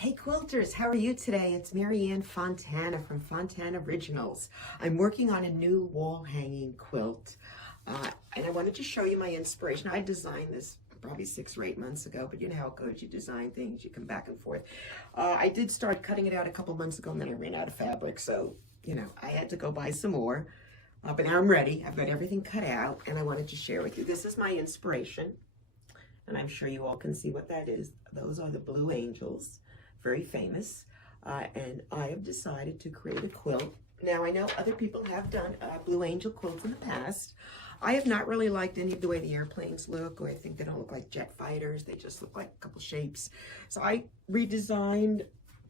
Hey quilters, how are you today? It's Marianne Fontana from Fontana Originals. I'm working on a new wall hanging quilt and I wanted to show you my inspiration. I designed this probably 6 or 8 months ago, but you know how it goes. You design things, you come back and forth. I did start cutting it out a couple months ago and then I ran out of fabric, so you know I had to go buy some more. But now I'm ready. I've got everything cut out and I wanted to share with you. This is my inspiration and I'm sure you all can see what that is. Those are the Blue Angels. Very famous, and I have decided to create a quilt. Now I know other people have done Blue Angel quilts in the past. I have not really liked any of the way the airplanes look, or I think they don't look like jet fighters. They just look like a couple shapes. So I redesigned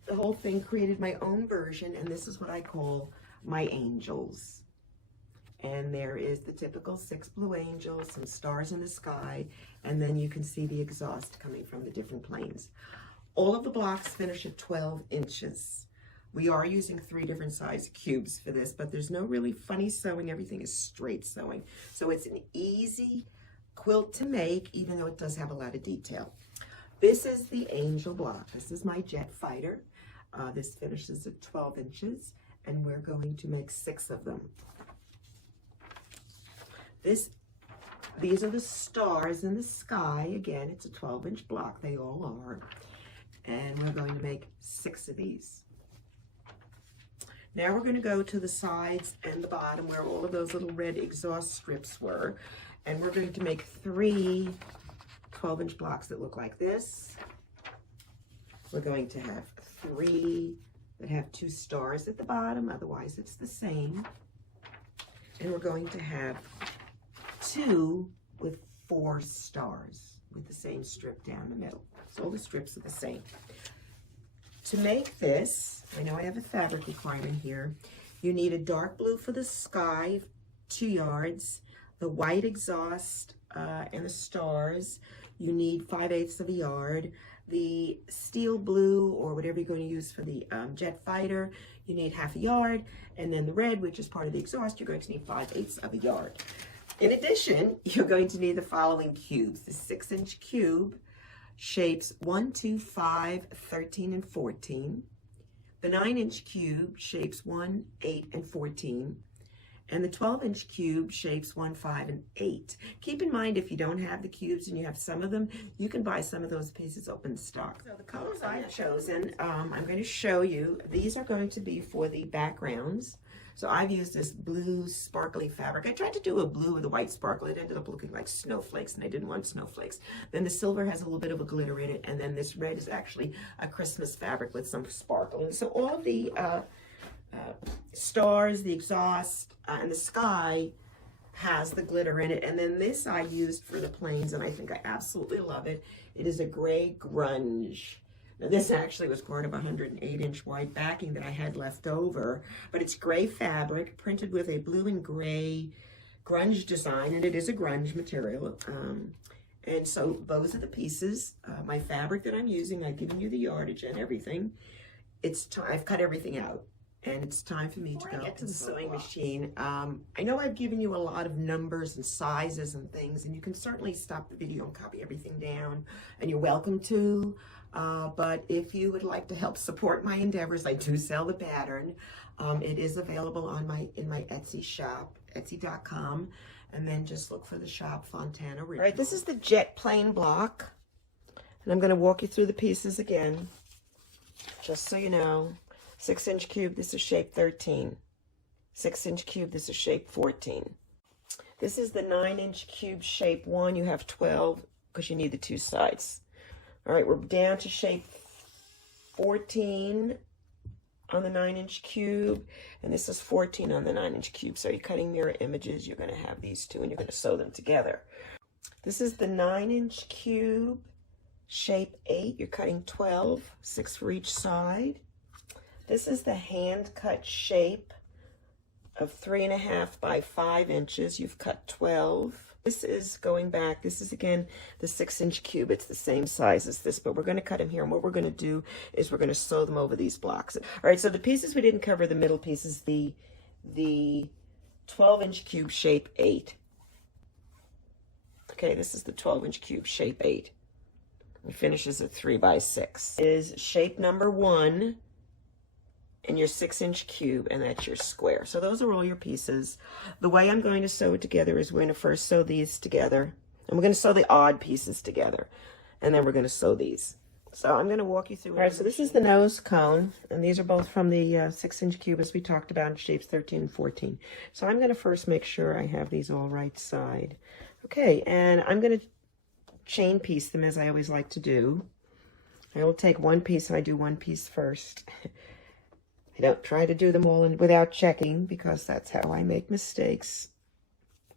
the whole thing, created my own version, and this is what I call my angels. And there is the typical 6 blue angels, some stars in the sky, and then you can see the exhaust coming from the different planes. All of the blocks finish at 12 inches. We are using 3 different size cubes for this, but there's no really funny sewing. Everything is straight sewing. So it's an easy quilt to make, even though it does have a lot of detail. This is the angel block. This is my jet fighter. This finishes at 12 inches, and we're going to make 6 of them. These are the stars in the sky. Again, it's a 12-inch block. They all are. And we're going to make 6 of these. Now we're going to go to the sides and the bottom where all of those little red exhaust strips were. And we're going to make 3 12-inch blocks that look like this. We're going to have 3 that have 2 stars at the bottom, otherwise it's the same. And we're going to have 2 with 4 stars with the same strip down the middle. So all the strips are the same. To make this, I know I have a fabric requirement here. You need a dark blue for the sky, 2 yards, the white exhaust and the stars. You need 5/8 of a yard. The steel blue, or whatever you're going to use for the jet fighter, you need 1/2 yard. And then the red, which is part of the exhaust, you're going to need 5/8 of a yard. In addition, you're going to need the following cubes. The 6-inch cube, shapes 1, 2, 5, 13, and 14. The 9-inch cube, shapes 1, 8, and 14. And the 12-inch cube, shapes 1, 5, and 8. Keep in mind, if you don't have the cubes and you have some of them, you can buy some of those pieces open stock. So the colors I've chosen, I'm going to show you. These are going to be for the backgrounds. So I've used this blue sparkly fabric. I tried to do a blue with a white sparkle. It ended up looking like snowflakes, and I didn't want snowflakes. Then the silver has a little bit of a glitter in it, and then this red is actually a Christmas fabric with some sparkle. And so all of the stars, the exhaust, and the sky has the glitter in it. And then this I used for the planes, and I think I absolutely love it. It is a gray grunge. Now, this actually was part of a 108-inch wide backing that I had left over, but it's gray fabric printed with a blue and gray grunge design, and it is a grunge material. And so those are the pieces. My fabric that I'm using, I've given you the yardage and everything. I've cut everything out, and it's time for me to go to the sewing machine. I know I've given you a lot of numbers and sizes and things, and you can certainly stop the video and copy everything down, and you're welcome to. But if you would like to help support my endeavors, I do sell the pattern. It is available on in my Etsy shop, etsy.com, and then just look for the shop Fontana Originals. All right, this is the jet plane block, and I'm going to walk you through the pieces again, just so you know. 6-inch cube, this is shape 13. 6-inch cube, this is shape 14. This is the 9-inch cube, shape 1. You have 12 because you need the 2 sides. All right, we're down to shape 14 on the 9-inch cube, and this is 14 on the 9-inch cube. So you're cutting mirror images. You're going to have these 2, and you're going to sew them together. This is the 9-inch cube, shape 8. You're cutting 12, 6 for each side. This is the hand-cut shape of 3.5 by 5 inches. You've cut 12. This is going back. This is, again, the 6-inch cube. It's the same size as this, but we're going to cut them here. And what we're going to do is we're going to sew them over these blocks. All right, so the pieces we didn't cover, the middle pieces, the 12-inch cube, shape 8. Okay, this is the 12-inch cube, shape 8. It finishes at 3 by 6. It is shape number 1 in your 6-inch cube, and that's your square. So those are all your pieces. The way I'm going to sew it together is we're going to first sew these together, and we're going to sew the odd pieces together, and then we're going to sew these. So I'm going to walk you through. All right, so this is the nose cone, and these are both from the 6-inch cube as we talked about in shapes 13 and 14. So I'm going to first make sure I have these all right side. Okay, and I'm going to chain piece them as I always like to do. I will take one piece and I do one piece first. I don't try to do them all without checking because that's how I make mistakes,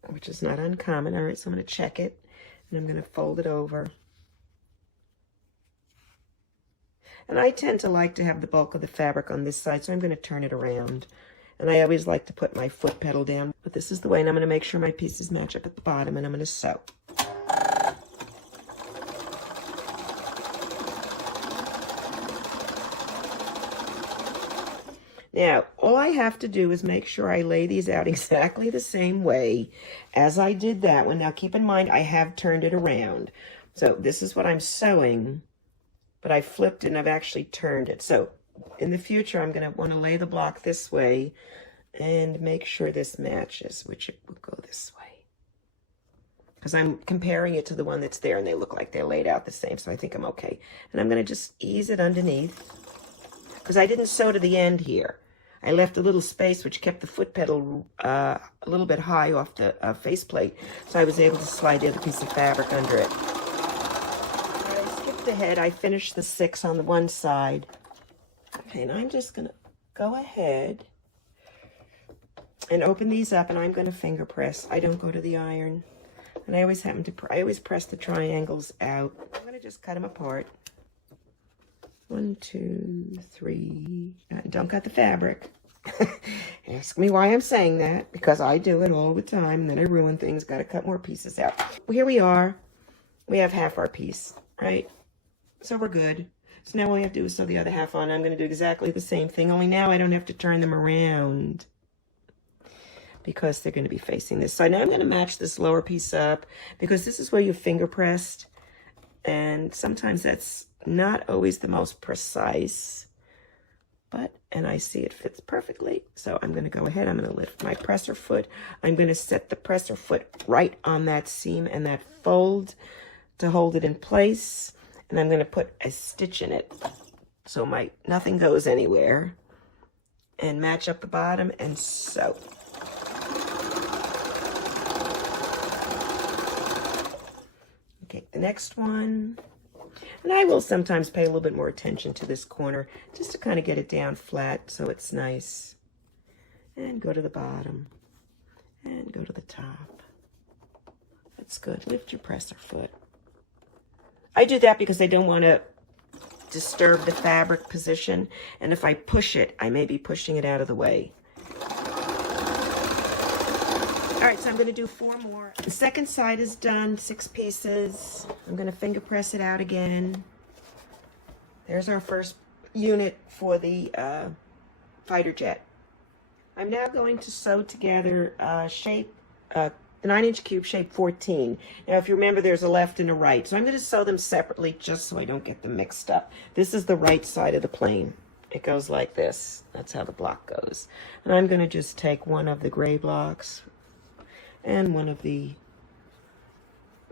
which is not uncommon. All right, so I'm going to check it, and I'm going to fold it over. And I tend to like to have the bulk of the fabric on this side, so I'm going to turn it around. And I always like to put my foot pedal down. But this is the way, and I'm going to make sure my pieces match up at the bottom, and I'm going to sew. Now, all I have to do is make sure I lay these out exactly the same way as I did that one. Now, keep in mind, I have turned it around. So this is what I'm sewing, but I flipped it and I've actually turned it. So in the future, I'm going to want to lay the block this way and make sure this matches, which it will go this way. Because I'm comparing it to the one that's there, and they look like they're laid out the same, so I think I'm okay. And I'm going to just ease it underneath, because I didn't sew to the end here. I left a little space which kept the foot pedal a little bit high off the faceplate, so I was able to slide the other piece of fabric under it. I skipped ahead. I finished the 6 on the one side. Okay, and I'm just going to go ahead and open these up, and I'm going to finger press. I don't go to the iron, and I always I always press the triangles out. I'm going to just cut them apart. 1, 2, 3. Don't cut the fabric. Ask me why I'm saying that, because I do it all the time, and then I ruin things. Got to cut more pieces out. Well, here we are. We have half our piece, right? So we're good. So now all we have to do is sew the other half on. I'm going to do exactly the same thing, only now I don't have to turn them around because they're going to be facing this side. Now I'm going to match this lower piece up, because this is where you finger pressed, and sometimes that's not always the most precise, and I see it fits perfectly. So I'm going to go ahead, I'm going to lift my presser foot. I'm going to set the presser foot right on that seam and that fold to hold it in place. And I'm going to put a stitch in it so nothing goes anywhere, and match up the bottom and sew. Okay, the next one. And I will sometimes pay a little bit more attention to this corner just to kind of get it down flat so it's nice. And go to the bottom. And go to the top. That's good. Lift your presser foot. I do that because I don't want to disturb the fabric position. And if I push it, I may be pushing it out of the way. All right, so I'm going to do 4 more. The second side is done, 6 pieces. I'm going to finger press it out again. There's our first unit for the fighter jet. I'm now going to sew together the 9-inch cube shape 14. Now, if you remember, there's a left and a right. So I'm going to sew them separately just so I don't get them mixed up. This is the right side of the plane. It goes like this. That's how the block goes. And I'm going to just take one of the gray blocks and one of the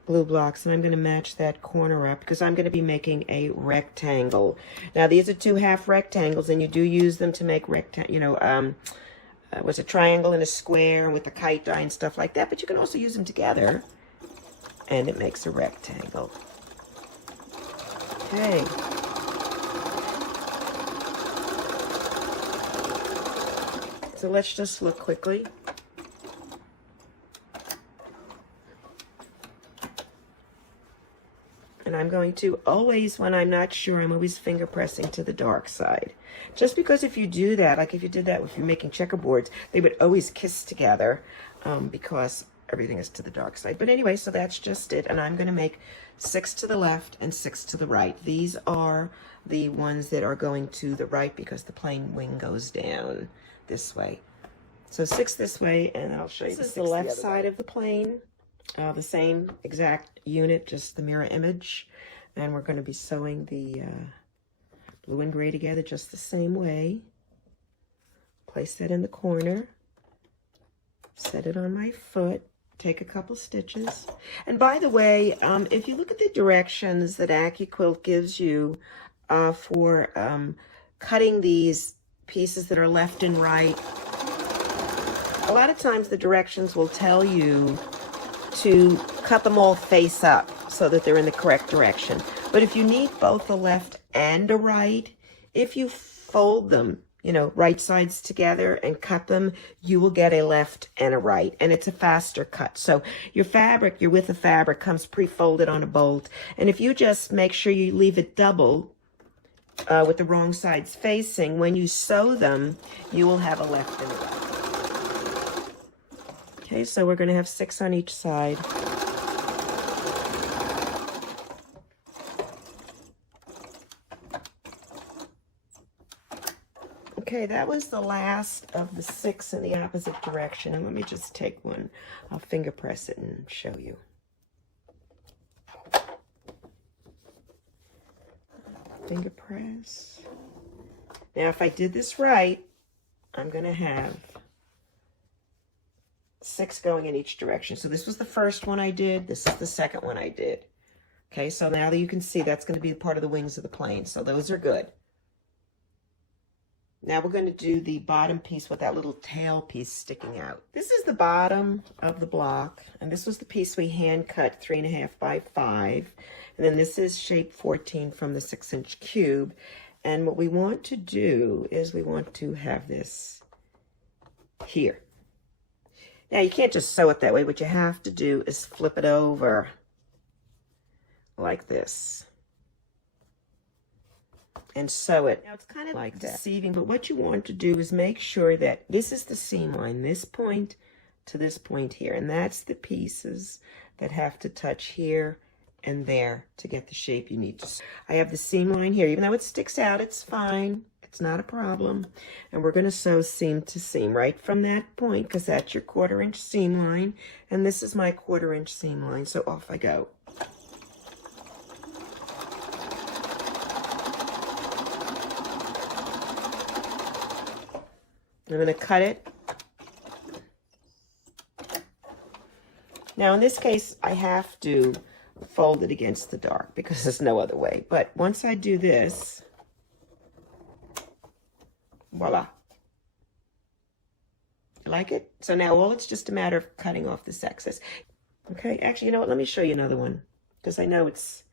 blue blocks, and I'm going to match that corner up because I'm going to be making a rectangle. Now, these are 2 half rectangles, and you do use them to make was a triangle and a square with the kite die and stuff like that, but you can also use them together, and it makes a rectangle. Okay. So let's just look quickly. And I'm going to always, when I'm not sure, I'm always finger pressing to the dark side. Just because if you do that, like if you did that if you're making checkerboards, they would always kiss together because everything is to the dark side. But anyway, so that's just it. And I'm going to make 6 to the left and 6 to the right. These are the ones that are going to the right because the plane wing goes down this way. So 6 this way, and I'll show you this is the left side of the plane. The same exact unit, just the mirror image. And we're going to be sewing the blue and gray together just the same way. Place that in the corner. Set it on my foot. Take a couple stitches. And by the way, if you look at the directions that AccuQuilt gives you for cutting these pieces that are left and right, a lot of times the directions will tell you to cut them all face up so that they're in the correct direction. But if you need both a left and a right, if you fold them, you know, right sides together and cut them, you will get a left and a right, and it's a faster cut. So your fabric, your width of fabric comes pre-folded on a bolt, and if you just make sure you leave it double with the wrong sides facing, when you sew them, you will have a left and a right. Okay, so we're going to have 6 on each side. Okay, that was the last of the 6 in the opposite direction. And let me just take one. I'll finger press it and show you. Finger press. Now, if I did this right, I'm going to have 6 going in each direction. So this was the first one I did. This is the second one I did. Okay, so now that you can see, that's going to be part of the wings of the plane. So those are good. Now we're going to do the bottom piece with that little tail piece sticking out. This is the bottom of the block, and this was the piece we hand cut 3.5 by 5. And then this is shape 14 from the 6-inch cube. And what we want to do is we want to have this here. Now you can't just sew it that way. What you have to do is flip it over like this and sew it. Now it's kind of like deceiving, but what you want to do is make sure that this is the seam line, this point to this point here, and that's the pieces that have to touch here and there to get the shape you need to sew. I have the seam line here. Even though it sticks out, it's fine. It's not a problem. And we're going to sew seam to seam right from that point, because that's your 1/4 inch seam line, and this is my 1/4 inch seam line. So off I go. I'm going to cut it. Now in this case, I have to fold it against the dark because there's no other way. But once I do this, voila. You like it? So now all it's just a matter of cutting off this excess. Okay, actually, you know what? Let me show you another one, because I know it's,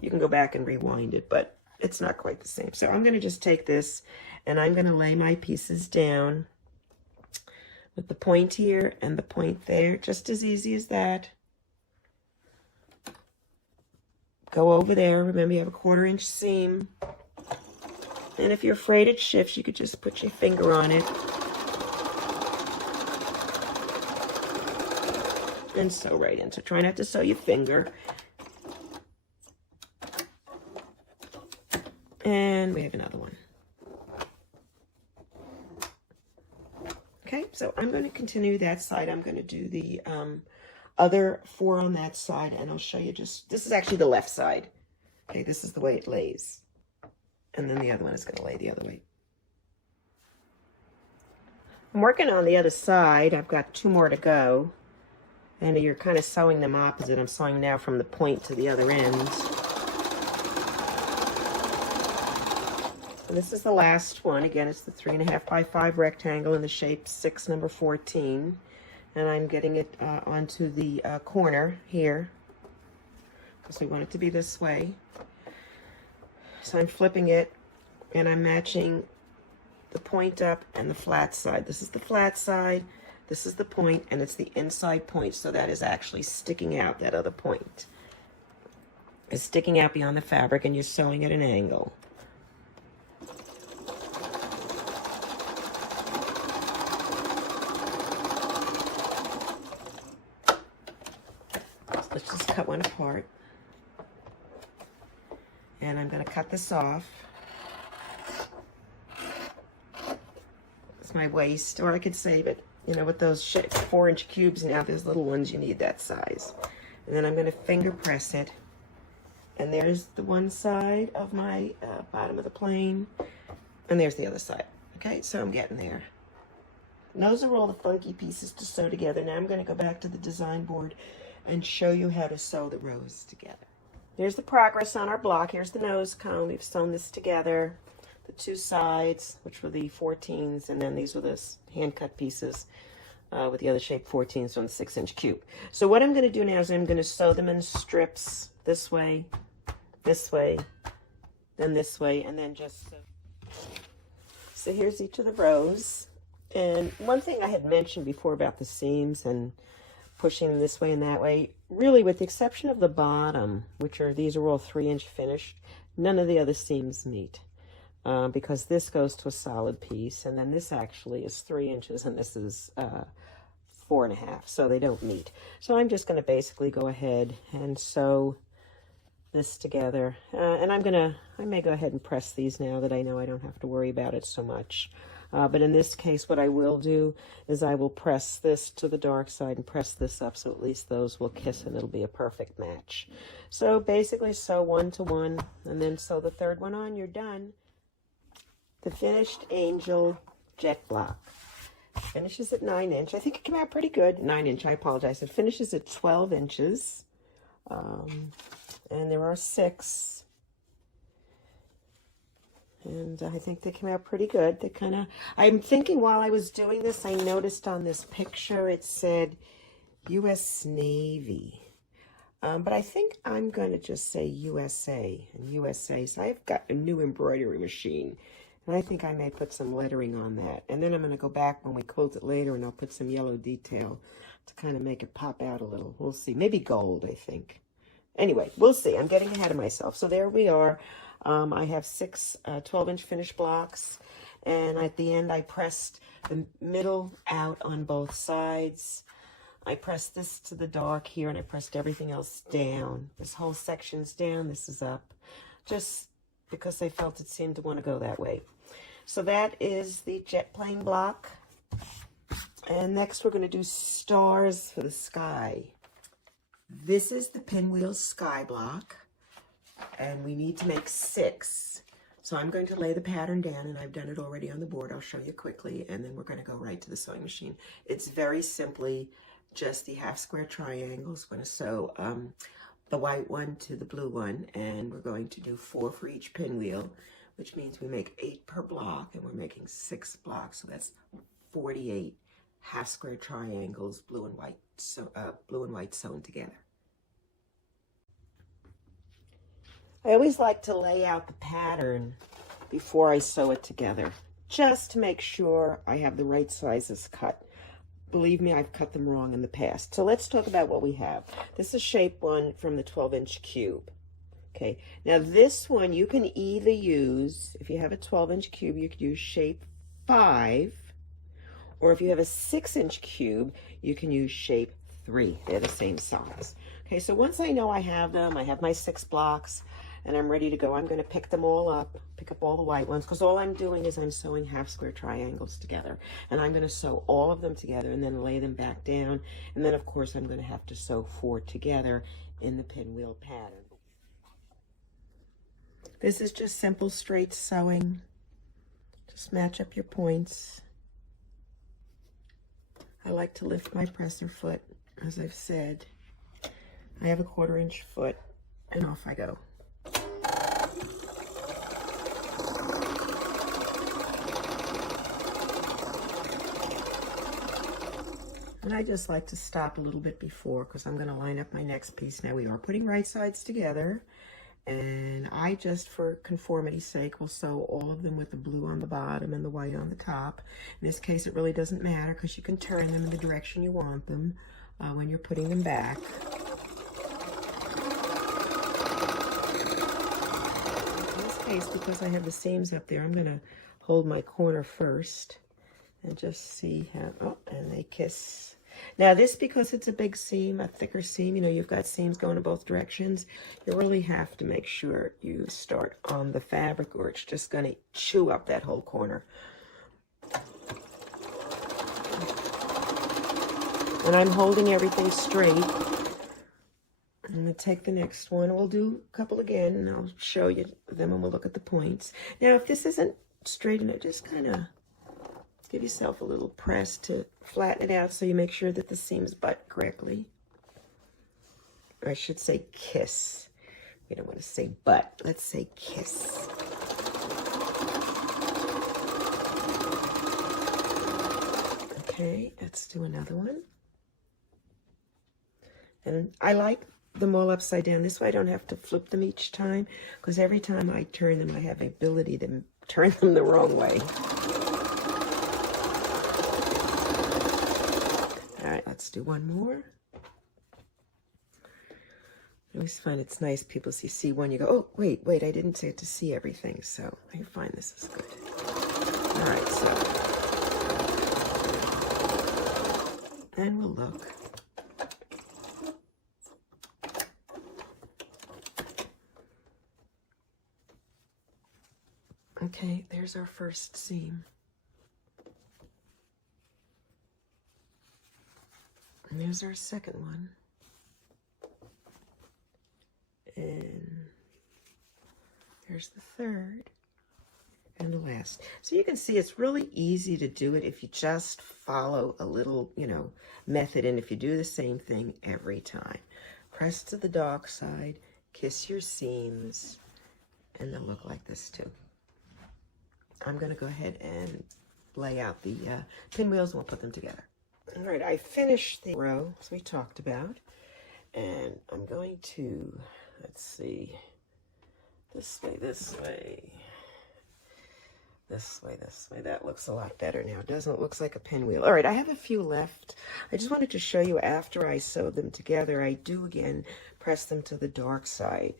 you can go back and rewind it, but it's not quite the same. So I'm going to just take this and I'm going to lay my pieces down with the point here and the point there, just as easy as that. Go over there. Remember, you have a 1/4 inch seam. And if you're afraid it shifts, you could just put your finger on it and sew right in. So try not to sew your finger. And we have another one. Okay, so I'm going to continue that side. I'm going to do the other 4 on that side, and I'll show you just, this is actually the left side. Okay, this is the way it lays. And then the other one is going to lay the other way. I'm working on the other side. I've got 2 more to go. And you're kind of sewing them opposite. I'm sewing now from the point to the other end. And this is the last one. Again, it's the 3.5 by 5 rectangle in the shape 6, number 14. And I'm getting it onto the corner here, because we want it to be this way. So I'm flipping it, and I'm matching the point up and the flat side. This is the flat side, this is the point, and it's the inside point, so that is actually sticking out. That other point is sticking out beyond the fabric, and you're sewing at an angle. So let's just cut one apart. And I'm going to cut this off. It's my waist, or I could save it. You know, with those 4-inch cubes now, there's little ones, you need that size. And then I'm going to finger press it And there's the one side of my bottom of the plane. And there's the other side. Okay, so I'm getting there. And those are all the funky pieces to sew together. Now I'm going to go back to the design board and show you how to sew the rows together. Here's the progress on our block. Here's the nose cone. We've sewn this together. The two sides, which were the 14s, and then these were the hand-cut pieces with the other shape 14s on the 6-inch cube. So what I'm going to do now is I'm going to sew them in strips this way, then this way, and then just sew. So here's each of the rows. And one thing I had mentioned before about the seams and pushing them this way and that way, really with the exception of the bottom, these are all 3-inch finished, none of the other seams meet. Because this goes to a solid piece, and then this actually is 3 inches, and this is 4.5, so they don't meet. So I'm just going to basically go ahead and sew this together, and I may go ahead and press these now that I know I don't have to worry about it so much. But in this case, what I will do is I will press this to the dark side and press this up, so at least those will kiss and it'll be a perfect match. So basically sew 1 to 1, and then sew the third one on. You're done. The finished Angel jet block finishes at 9-inch. I think it came out pretty good. 9-inch, I apologize. It finishes at 12 inches. And there are 6. And I think they came out pretty good. They kind of, I'm thinking while I was doing this, I noticed on this picture it said U.S. Navy. But I think I'm going to just say USA and USA. So I've got a new embroidery machine. And I think I may put some lettering on that. And then I'm going to go back when we quilt it later and I'll put some yellow detail to kind of make it pop out a little. We'll see. Maybe gold, I think. Anyway, we'll see. I'm getting ahead of myself. So there we are. I have 6 12-inch finished blocks. And at the end, I pressed the middle out on both sides. I pressed this to the dark here, and I pressed everything else down. This whole section's down. This is up. Just because I felt it seemed to want to go that way. So that is the jet plane block. And next we're going to do stars for the sky. This is the pinwheel sky block. And we need to make 6. So I'm going to lay the pattern down, and I've done it already on the board. I'll show you quickly, and then we're going to go right to the sewing machine. It's very simply just the half square triangles. We're going to sew the white one to the blue one, and we're going to do 4 for each pinwheel, which means we make 8 per block, and we're making 6 blocks, so that's 48 half square triangles, blue and white sewn together. I always like to lay out the pattern before I sew it together, just to make sure I have the right sizes cut. Believe me, I've cut them wrong in the past. So let's talk about what we have. This is shape 1 from the 12-inch cube. Okay, now this one you can either use, if you have a 12-inch cube, you could use shape 5, or if you have a 6-inch cube, you can use shape 3. They're the same size. Okay, so once I know I have them, I have my 6 blocks, and I'm ready to go, I'm going to pick them all up, pick up all the white ones, because all I'm doing is I'm sewing half square triangles together. And I'm going to sew all of them together and then lay them back down. And then, of course, I'm going to have to sew 4 together in the pinwheel pattern. This is just simple straight sewing. Just match up your points. I like to lift my presser foot, as I've said. I have a 1/4-inch foot, and off I go. And I just like to stop a little bit before, because I'm going to line up my next piece. Now we are putting right sides together, and I just, for conformity's sake, will sew all of them with the blue on the bottom and the white on the top. In this case, it really doesn't matter, because you can turn them in the direction you want them when you're putting them back. In this case, because I have the seams up there, I'm going to hold my corner first and just see how, oh, and they kiss. Now this, because it's a big seam, a thicker seam, you know, you've got seams going in both directions, you really have to make sure you start on the fabric, or it's just going to chew up that whole corner. And I'm holding everything straight. I'm going to take the next one. We'll do a couple again, and I'll show you them, and we'll look at the points. Now, if this isn't straight enough, just kind of give yourself a little press to flatten it out so you make sure that the seams butt correctly. Or I should say kiss. We don't want to say butt. Let's say kiss. Okay, let's do another one. And I like them all upside down. This way I don't have to flip them each time, because every time I turn them, I have the ability to turn them the wrong way. All right, let's do one more. I always find it's nice, people see one, you go, oh, wait, I didn't get to see everything, so I find this is good. All right, so, and we'll look. Okay, there's our first seam. And there's our second one. And there's the third and the last. So you can see it's really easy to do it if you just follow a little, method. And if you do the same thing every time. Press to the dark side, kiss your seams, and they'll look like this too. I'm going to go ahead and lay out the pinwheels, and we'll put them together. All right, I finished the row as we talked about, and I'm going to, let's see, this way, this way, this way, this way. That looks a lot better now, doesn't it? Looks like a pinwheel. All right, I have a few left. I just wanted to show you after I sewed them together, I do again press them to the dark side,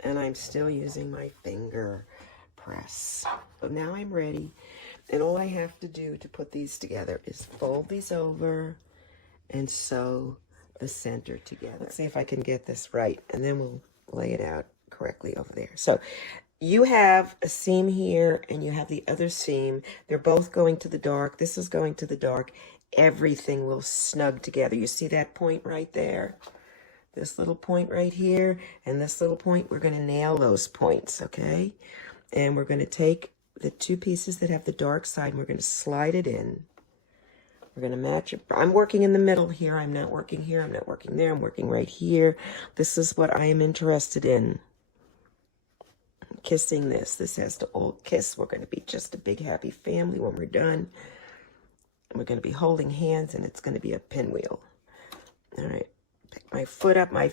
and I'm still using my finger press. So now I'm ready, and all I have to do to put these together is fold these over and sew the center together. Let's see if I can get this right, and then we'll lay it out correctly over there. So you have a seam here, and you have the other seam. They're both going to the dark. This is going to the dark. Everything will snug together. You see that point right there? This little point right here, and this little point, we're going to nail those points, okay? And we're going to take the two pieces that have the dark side, and we're going to slide it in. We're going to match it. I'm working in the middle here. I'm not working here. I'm not working there. I'm working right here. This is what I am interested in. Kissing this. This has to all kiss. We're going to be just a big happy family when we're done. And we're going to be holding hands, and it's going to be a pinwheel. All right. Pick my foot up. My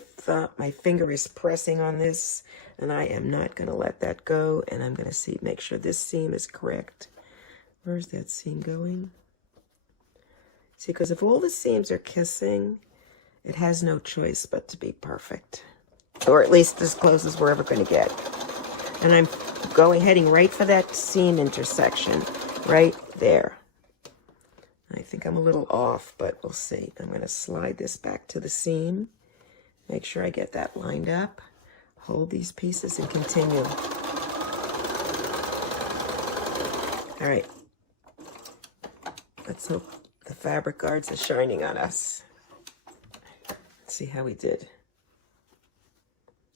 finger is pressing on this, and I am not going to let that go. And I'm going to make sure this seam is correct. Where's that seam going? See, because if all the seams are kissing, it has no choice but to be perfect. Or at least as close as we're ever going to get. And I'm heading right for that seam intersection, right there. I think I'm a little off, but we'll see. I'm going to slide this back to the seam. Make sure I get that lined up. Hold these pieces and continue. All right. Let's hope the fabric guards are shining on us. Let's see how we did.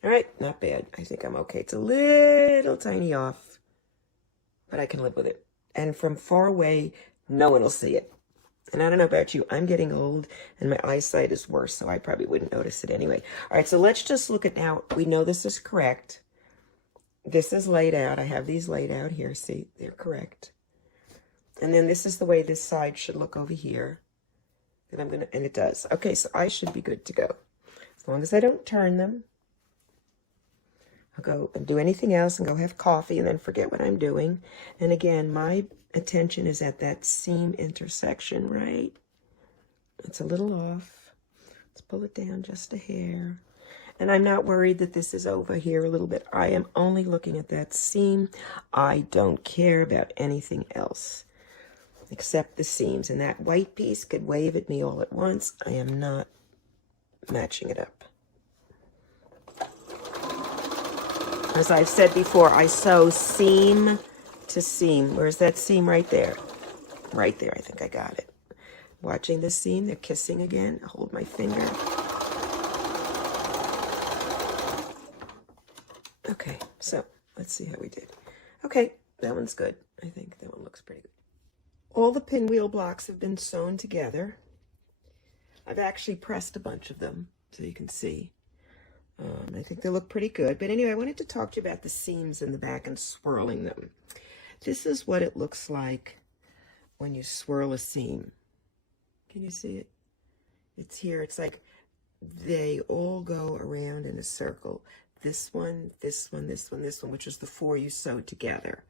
All right, not bad. I think I'm okay. It's a little tiny off, but I can live with it. And from far away, no one will see it. And I don't know about you, I'm getting old and my eyesight is worse, so I probably wouldn't notice it anyway. All right, so let's just look at now. We know this is correct. This is laid out. I have these laid out here. See, they're correct. And then this is the way this side should look over here. And it does. Okay, so I should be good to go. As long as I don't turn them. I'll go and do anything else and go have coffee and then forget what I'm doing. And again, my attention is at that seam intersection, right? It's a little off. Let's pull it down just a hair. And I'm not worried that this is over here a little bit. I am only looking at that seam. I don't care about anything else except the seams. And that white piece could wave at me all at once. I am not matching it up. As I've said before, I sew seam to seam. Where's that seam? Right there. Right there. I think I got it. Watching this seam. They're kissing again. I hold my finger. Okay, so let's see how we did. Okay, that one's good. I think that one looks pretty good. All the pinwheel blocks have been sewn together. I've actually pressed a bunch of them, so you can see. I think they look pretty good. But anyway, I wanted to talk to you about the seams in the back and swirling them. This is what it looks like when you swirl a seam. Can you see it? It's here. It's like they all go around in a circle. This one, this one, this one, this one, which is the 4 you sewed together.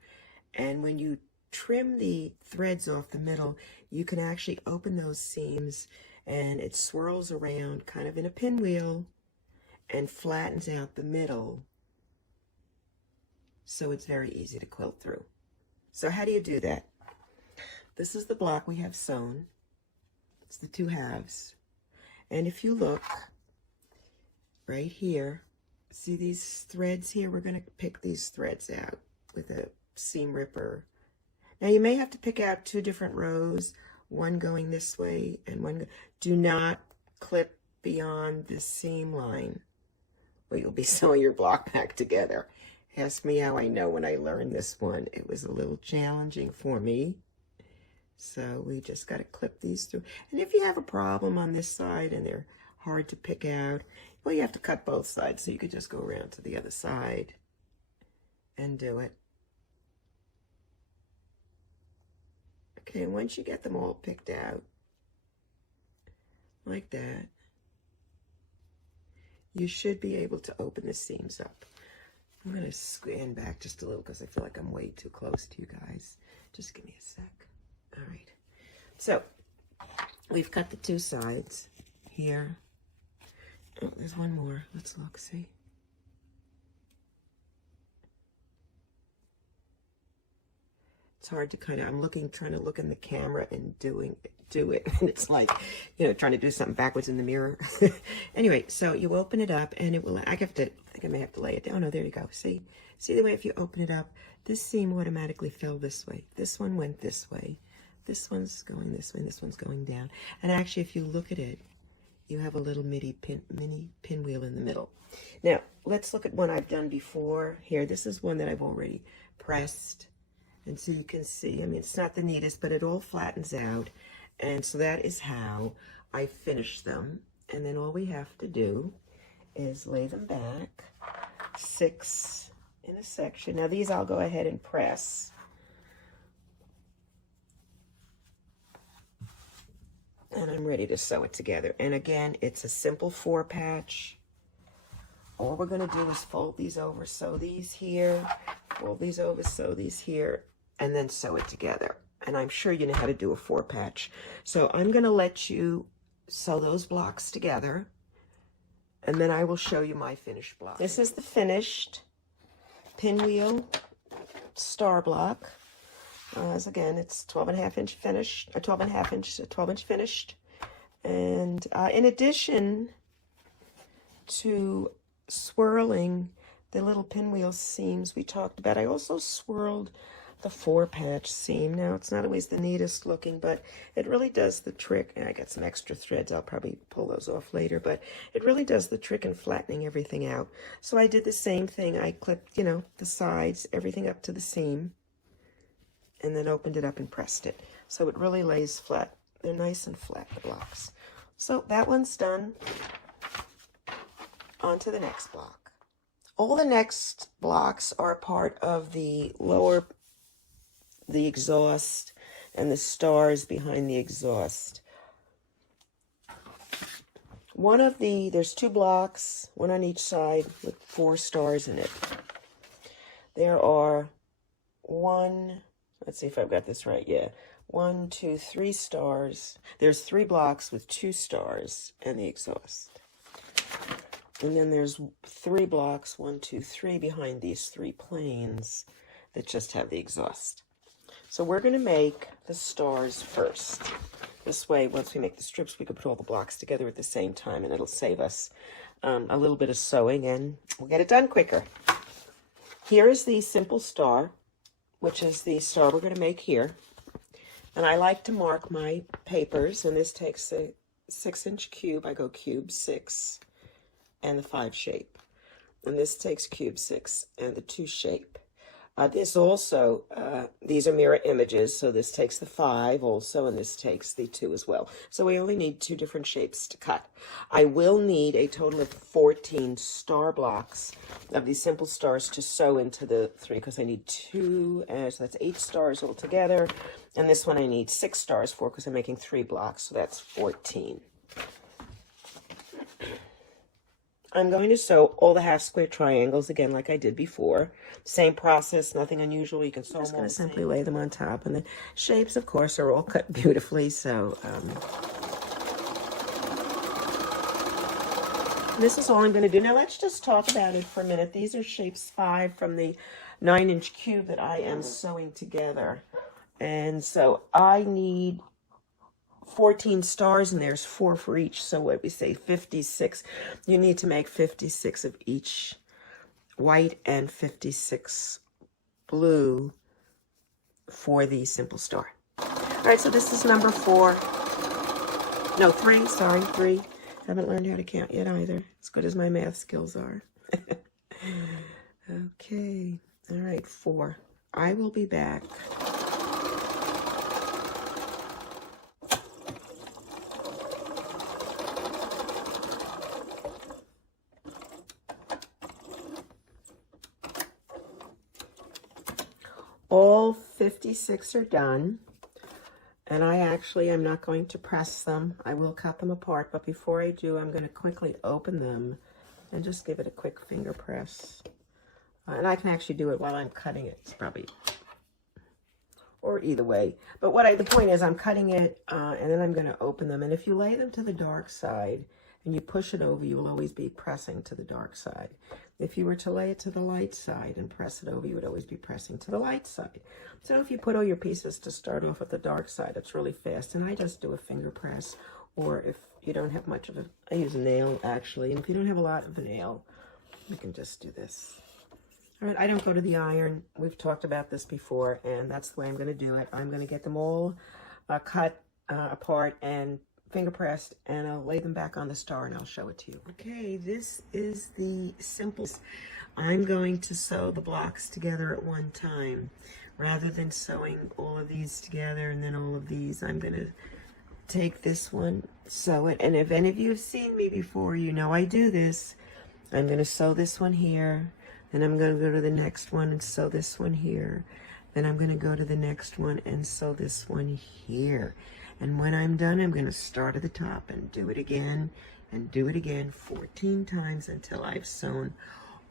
And when you trim the threads off the middle, you can actually open those seams and it swirls around kind of in a pinwheel and flattens out the middle, so it's very easy to quilt through. So how do you do that? This is the block we have sewn. It's the 2 halves. And if you look right here, see these threads here? We're going to pick these threads out with a seam ripper. Now you may have to pick out 2 different rows, one going this way and one. Do not clip beyond the seam line, or you'll be sewing your block back together. Ask me how I know. When I learned this one, it was a little challenging for me. So we just got to clip these through. And if you have a problem on this side and they're hard to pick out, well, you have to cut both sides. So you could just go around to the other side and do it. Okay, and once you get them all picked out, like that, you should be able to open the seams up. I'm going to stand back just a little because I feel like I'm way too close to you guys. Just give me a sec. All right. So we've cut the 2 sides here. Oh, there's one more. Let's look, see. It's hard to kind of, trying to look in the camera and do it. And it's like, you know, trying to do something backwards in the mirror. Anyway, so you open it up and it will, I think I may have to lay it down. Oh, no, there you go. See the way if you open it up, this seam automatically fell this way. This one went this way. This one's going this way. This one's going down. And actually, if you look at it, you have a little mini pinwheel in the middle. Now, let's look at one I've done before. Here, this is one that I've already pressed. And so you can see, I mean, it's not the neatest, but it all flattens out. And so that is how I finish them. And then all we have to do is lay them back, 6 in a section. Now these I'll go ahead and press. And I'm ready to sew it together. And again, it's a simple 4 patch. All we're gonna do is fold these over, sew these here, fold these over, sew these here, and then sew it together. And I'm sure you know how to do a 4 patch. So I'm gonna let you sew those blocks together, and then I will show you my finished block. This is the finished pinwheel star block. As again, it's 12.5 inch finished, 12 inch finished. And in addition to swirling the little pinwheel seams we talked about, I also swirled the 4 patch seam. Now it's not always the neatest looking, but it really does the trick. And I got some extra threads. I'll probably pull those off later, but it really does the trick in flattening everything out. So I did the same thing. I clipped, you know, the sides, everything up to the seam, and then opened it up and pressed it. So it really lays flat. They're nice and flat, the blocks. So that one's done. On to the next block. All the next blocks are part of the exhaust and the stars behind the exhaust. There's 2 blocks, one on each side with 4 stars in it. There are let's see if I've got this right, yeah. 1, 2, 3 stars. There's 3 blocks with 2 stars and the exhaust. And then there's 3 blocks, 1, 2, 3 behind these 3 planes that just have the exhaust. So we're going to make the stars first. This way, once we make the strips, we can put all the blocks together at the same time, and it'll save us a little bit of sewing, and we'll get it done quicker. Here is the simple star, which is the star we're going to make here. And I like to mark my papers, and this takes a 6 inch cube. I go cube 6 and the 5 shape. and this takes cube 6 and the 2 shape. This also, these are mirror images, so this takes the 5 also, and this takes the 2 as well. So we only need 2 different shapes to cut. I will need a total of 14 star blocks of these simple stars to sew into the 3, because I need 2, so that's 8 stars altogether. And this one I need 6 stars for, because I'm making 3 blocks, so that's 14. I'm going to sew all the half square triangles again like I did before. Same process, nothing unusual. You can sew them. I'm just going to simply lay them on top. And the shapes, of course, are all cut beautifully. So this is all I'm going to do. Now let's just talk about it for a minute. These are shapes 5 from the 9-inch cube that I am sewing together. And so I need 14 stars, and there's 4 for each, so what we say, 56. You need to make 56 of each white and 56 blue for the simple star. All right, so this is number 4. No, 3, sorry, 3. Haven't learned how to count yet either, as good as my math skills are. Okay, all right, 4. I will be back. All 56 are done, and I actually am not going to press them. I will cut them apart, but before I do, I'm going to quickly open them and just give it a quick finger press. And I can actually do it while I'm cutting it. It's probably, or either way. But the point is, I'm cutting it, and then I'm going to open them. And if you lay them to the dark side and you push it over, you will always be pressing to the dark side. If you were to lay it to the light side and press it over, you would always be pressing to the light side. So if you put all your pieces to start off at the dark side, it's really fast. And I just do a finger press, or if you don't have much of I use a nail actually. And if you don't have a lot of a nail, you can just do this. All right, I don't go to the iron. We've talked about this before, and that's the way I'm going to do it. I'm going to get them all cut apart and finger pressed, and I'll lay them back on the star and I'll show it to you. Okay, this is the simplest. I'm going to sew the blocks together at one time. Rather than sewing all of these together and then all of these, I'm going to take this one, sew it, and if any of you have seen me before, you know I do this. I'm going to sew this one here, then I'm going to go to the next one and sew this one here. Then I'm going to go to the next one and sew this one here. And when I'm done, I'm going to start at the top and do it again and do it again 14 times until I've sewn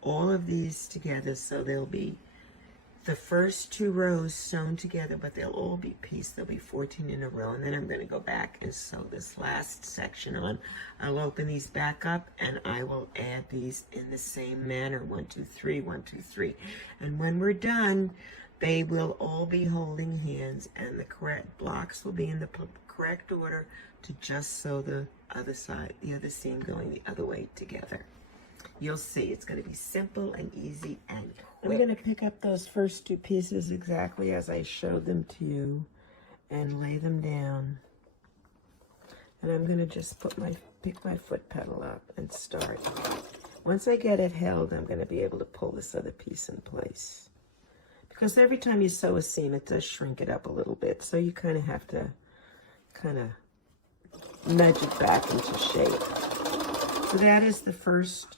all of these together. So they'll be the first 2 rows sewn together, but they'll all be pieced. There'll be 14 in a row. And then I'm going to go back and sew this last section on. I'll open these back up and I will add these in the same manner. 1, 2, 3, 1, 2, 3. And when we're done, they will all be holding hands, and the correct blocks will be in the correct order to just sew the other side, the other seam going the other way together. You'll see it's going to be simple and easy and quick. I'm going to pick up those first 2 pieces exactly as I showed them to you and lay them down. And I'm going to just pick my foot pedal up and start. Once I get it held, I'm going to be able to pull this other piece in place. Because every time you sew a seam, it does shrink it up a little bit. So you kind of have to nudge it back into shape. So that is the first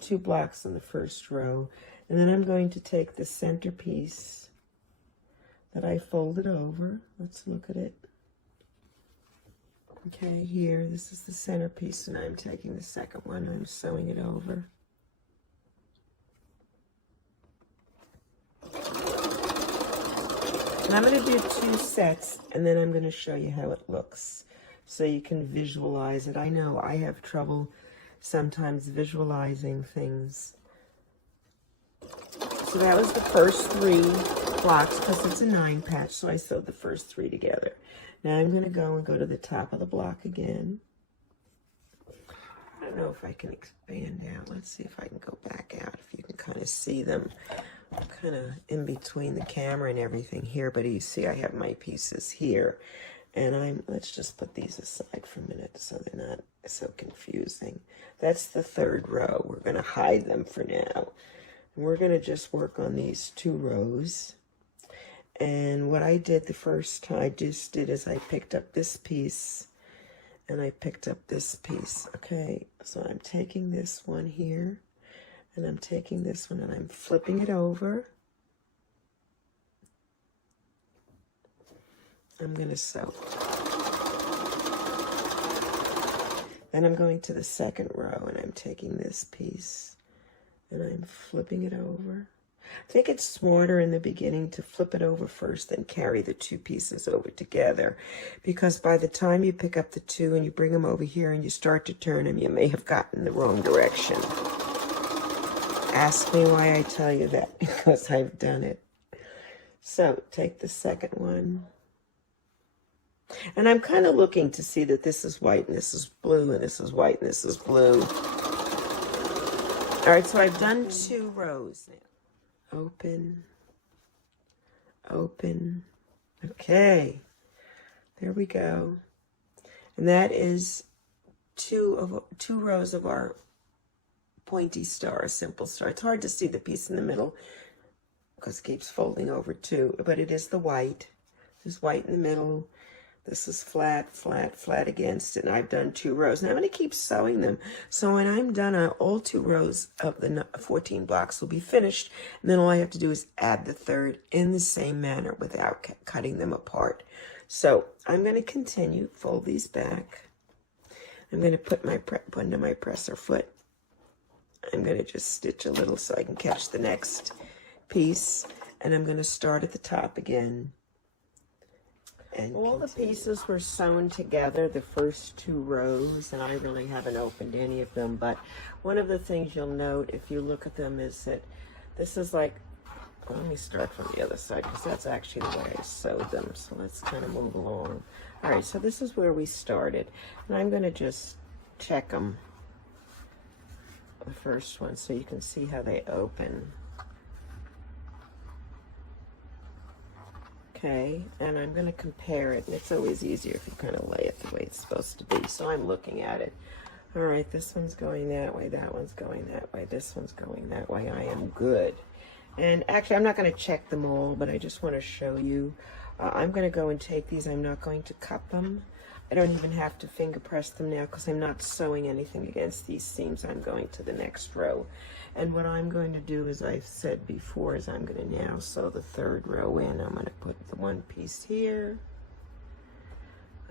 2 blocks in the first row. And then I'm going to take the center piece that I folded over. Let's look at it. Okay, here, this is the center piece, and I'm taking the second one. I'm sewing it over. And I'm going to do 2 sets, and then I'm going to show you how it looks so you can visualize it. I know I have trouble sometimes visualizing things. So that was the first 3 blocks, because it's a 9 patch, so I sewed the first 3 together. Now I'm going to go to the top of the block again. I don't know if I can expand out. Let's see if I can go back out, if you can kind of see them. I'm kind of in between the camera and everything here, but you see I have my pieces here. And let's just put these aside for a minute so they're not so confusing. That's the third row. We're going to hide them for now. We're going to just work on these 2 rows. And what I did the first time I just did is I picked up this piece and I picked up this piece. Okay, so I'm taking this one here and I'm taking this one and I'm flipping it over. I'm going to sew. Then I'm going to the second row and I'm taking this piece and I'm flipping it over. I think it's smarter in the beginning to flip it over first, then carry the 2 pieces over together. Because by the time you pick up the 2 and you bring them over here and you start to turn them, you may have gotten the wrong direction. Ask me why I tell you that, because I've done it. So take the second one. And I'm kind of looking to see that this is white and this is blue and this is white and this is blue. All right, so I've done 2 rows now. Open, open. Okay, there we go. And that is 2 rows of our pointy star, a simple star. It's hard to see the piece in the middle because it keeps folding over too, but it is the white. There's white in the middle. This is flat, flat, flat against it, and I've done 2 rows. Now I'm going to keep sewing them. So when I'm done, all 2 rows of the 14 blocks will be finished, and then all I have to do is add the third in the same manner without cutting them apart. So I'm going to continue, fold these back. I'm going to put my under my presser foot. I'm going to just stitch a little so I can catch the next piece, and I'm going to start at the top again. And all the pieces were sewn together, the first 2 rows, and I really haven't opened any of them, but one of the things you'll note if you look at them is that this is like, well, let me start from the other side because that's actually the way I sewed them, so let's kind of move along. All right, so this is where we started, and I'm going to just check them, the first one, so you can see how they open. Okay, and I'm going to compare it, and it's always easier if you kind of lay it the way it's supposed to be. So I'm looking at it. All right, this one's going that way, that one's going that way, this one's going that way. I am good. And actually, I'm not going to check them all, but I just want to show you. I'm going to go and take these. I'm not going to cut them. I don't even have to finger press them now because I'm not sewing anything against these seams. I'm going to the next row. And what I'm going to do, as I've said before, is I'm going to now sew the 3rd row in. I'm going to put the 1 piece here.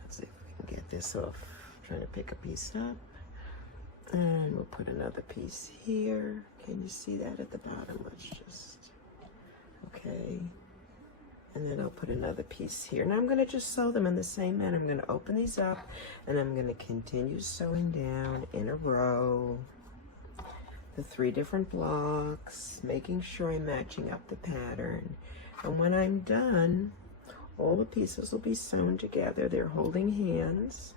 Let's see if we can get this off. I'm trying to pick a piece up. And we'll put another piece here. Can you see that at the bottom? Let's just, okay. And then I'll put another piece here. And I'm going to just sew them in the same manner. I'm going to open these up, and I'm going to continue sewing down in a row. The 3 different blocks, making sure I'm matching up the pattern. And when I'm done, all the pieces will be sewn together. They're holding hands.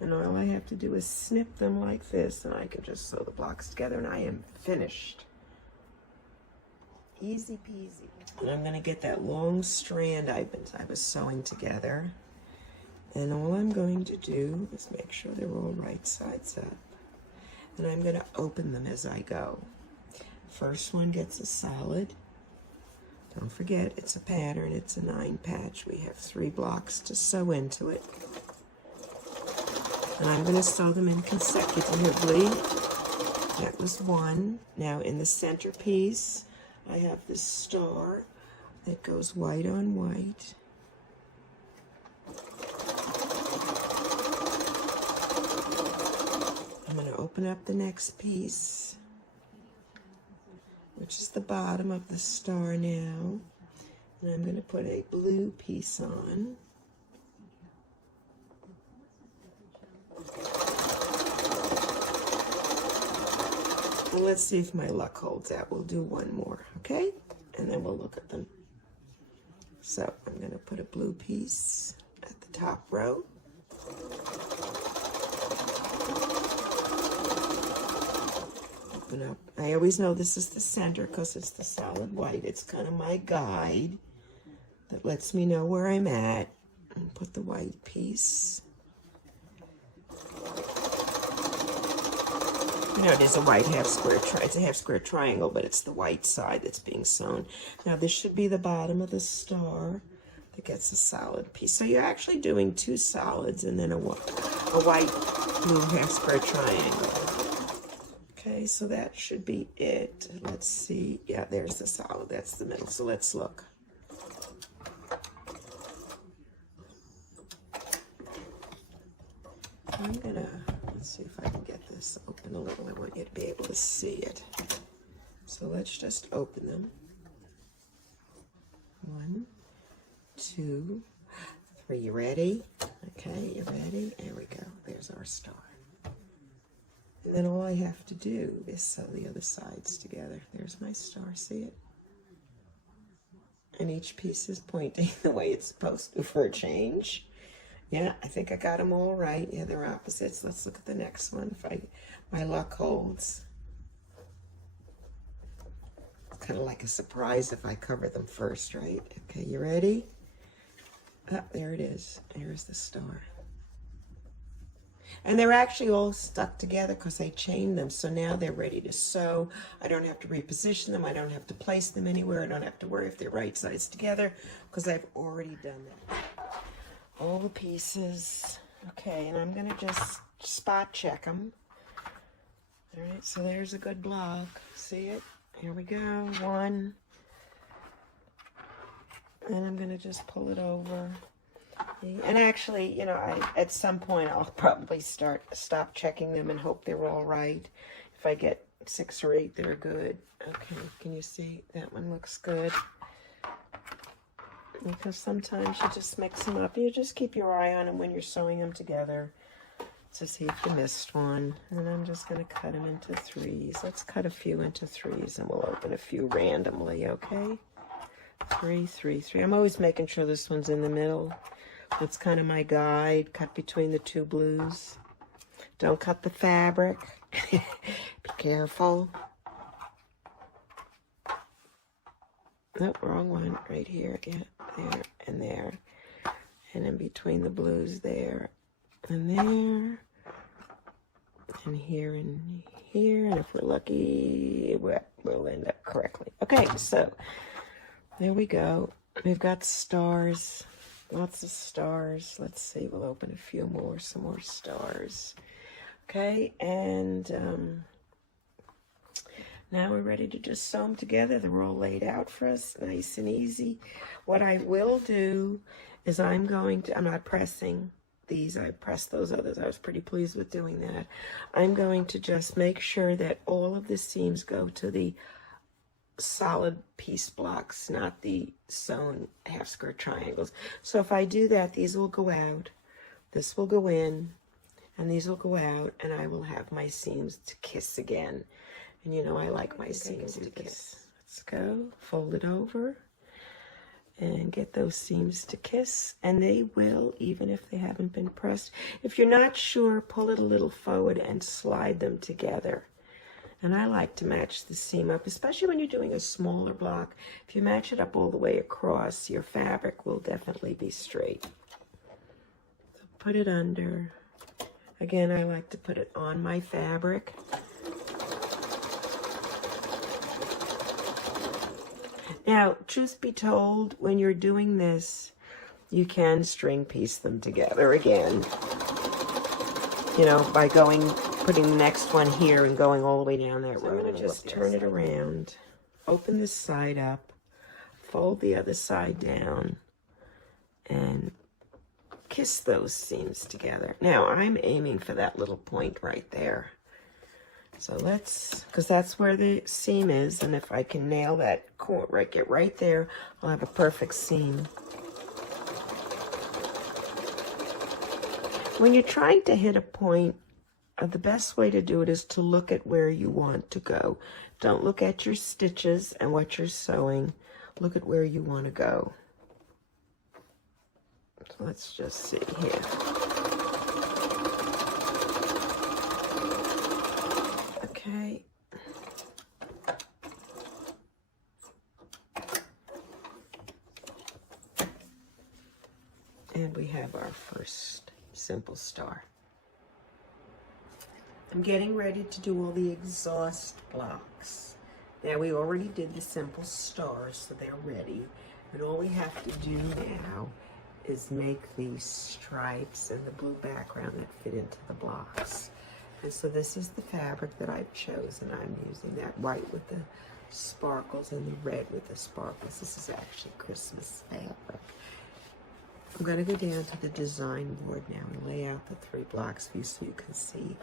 And all I have to do is snip them like this, and I can just sew the blocks together, and I am finished. Easy peasy. And I'm going to get that long strand I was sewing together. And all I'm going to do is make sure they're all right sides up. And I'm going to open them as I go. First one gets a solid. Don't forget, it's a pattern. It's a 9 patch. We have 3 blocks to sew into it. And I'm going to sew them in consecutively. That was 1. Now in the center piece, I have this star that goes white on white. I'm going to open up the next piece, which is the bottom of the star now. And I'm going to put a blue piece on. And let's see if my luck holds out. We'll do 1 more, okay? And then we'll look at them. So I'm going to put a blue piece at the top row. Open up. I always know this is the center because it's the solid white. It's kind of my guide that lets me know where I'm at. And put the white piece. You know, it is a white half square it's a half square triangle, but it's the white side that's being sewn. Now this should be the bottom of the star that gets a solid piece. So you're actually doing 2 solids and then a white blue half square triangle. Okay, so that should be it. Let's see. Yeah, there's the solid. That's the middle. So let's look. I'm gonna, let's see if I can get this open a little. I want you to be able to see it. So let's just open them. 1, 2, 3. You ready? Okay, you ready? There we go. There's our star. And then all I have to do is sew the other sides together. There's my star, see it? And each piece is pointing the way it's supposed to for a change. Yeah, I think I got them all right. Yeah, they're opposites. Let's look at the next one if my luck holds. It's kind of like a surprise if I cover them first, right? Okay, you ready? Ah, there it is. There's the star. And they're actually all stuck together because I chained them. So now they're ready to sew. I don't have to reposition them. I don't have to place them anywhere. I don't have to worry if they're right sides together because I've already done that. All the pieces. Okay, and I'm going to just spot check them. All right, so there's a good block. See it? Here we go. 1. And I'm going to just pull it over. And actually, you know, at some point I'll probably stop checking them and hope they're all right. If I get 6 or 8 that are good. Okay, can you see? That one looks good. Because sometimes you just mix them up. You just keep your eye on them when you're sewing them together to see if you missed one. And I'm just going to cut them into 3s. Let's cut a few into 3s and we'll open a few randomly, okay? 3, 3, 3. I'm always making sure this one's in the middle. That's kind of my guide. Cut between the 2 blues. Don't cut the fabric. Be careful. Nope, wrong one. Right here. Yeah, there and there. And in between the blues there and there. And here and here. And if we're lucky, we'll end up correctly. Okay, so there we go. We've got stars. Lots of stars. Let's see. We'll open a few more. Some more stars. Okay, and now we're ready to just sew them together. They're all laid out for us, nice and easy. What I will do is I'm not pressing these. I pressed those others. I was pretty pleased with doing that. I'm going to just make sure that all of the seams go to the solid piece blocks, not the sewn half square triangles. So if I do that, these will go out, this will go in, and these will go out, and I will have my seams to kiss again. And you know I like my seams to kiss. Let's go, fold it over, and get those seams to kiss. And they will, even if they haven't been pressed. If you're not sure, pull it a little forward and slide them together. And I like to match the seam up, especially when you're doing a smaller block. If you match it up all the way across, your fabric will definitely be straight. So put it under. Again, I like to put it on my fabric. Now, truth be told, when you're doing this, you can string piece them together again. You know, by putting the next one here and going all the way down that row. I'm going to just turn it around, open this side up, fold the other side down, and kiss those seams together. Now, I'm aiming for that little point right there. So because that's where the seam is, and if I can nail that get right there, I'll have a perfect seam. When you're trying to hit a point, the best way to do it is to look at where you want to go. Don't look at your stitches and what you're sewing. Look at where you want to go. So let's just see here. Okay. And we have our first simple star. I'm getting ready to do all the exhaust blocks. Now we already did the simple stars, so they're ready. And all we have to do now is make these stripes and the blue background that fit into the blocks. And so this is the fabric that I've chosen. I'm using that white with the sparkles and the red with the sparkles. This is actually Christmas fabric. I'm going to go down to the design board now and lay out the 3 blocks for you so you can see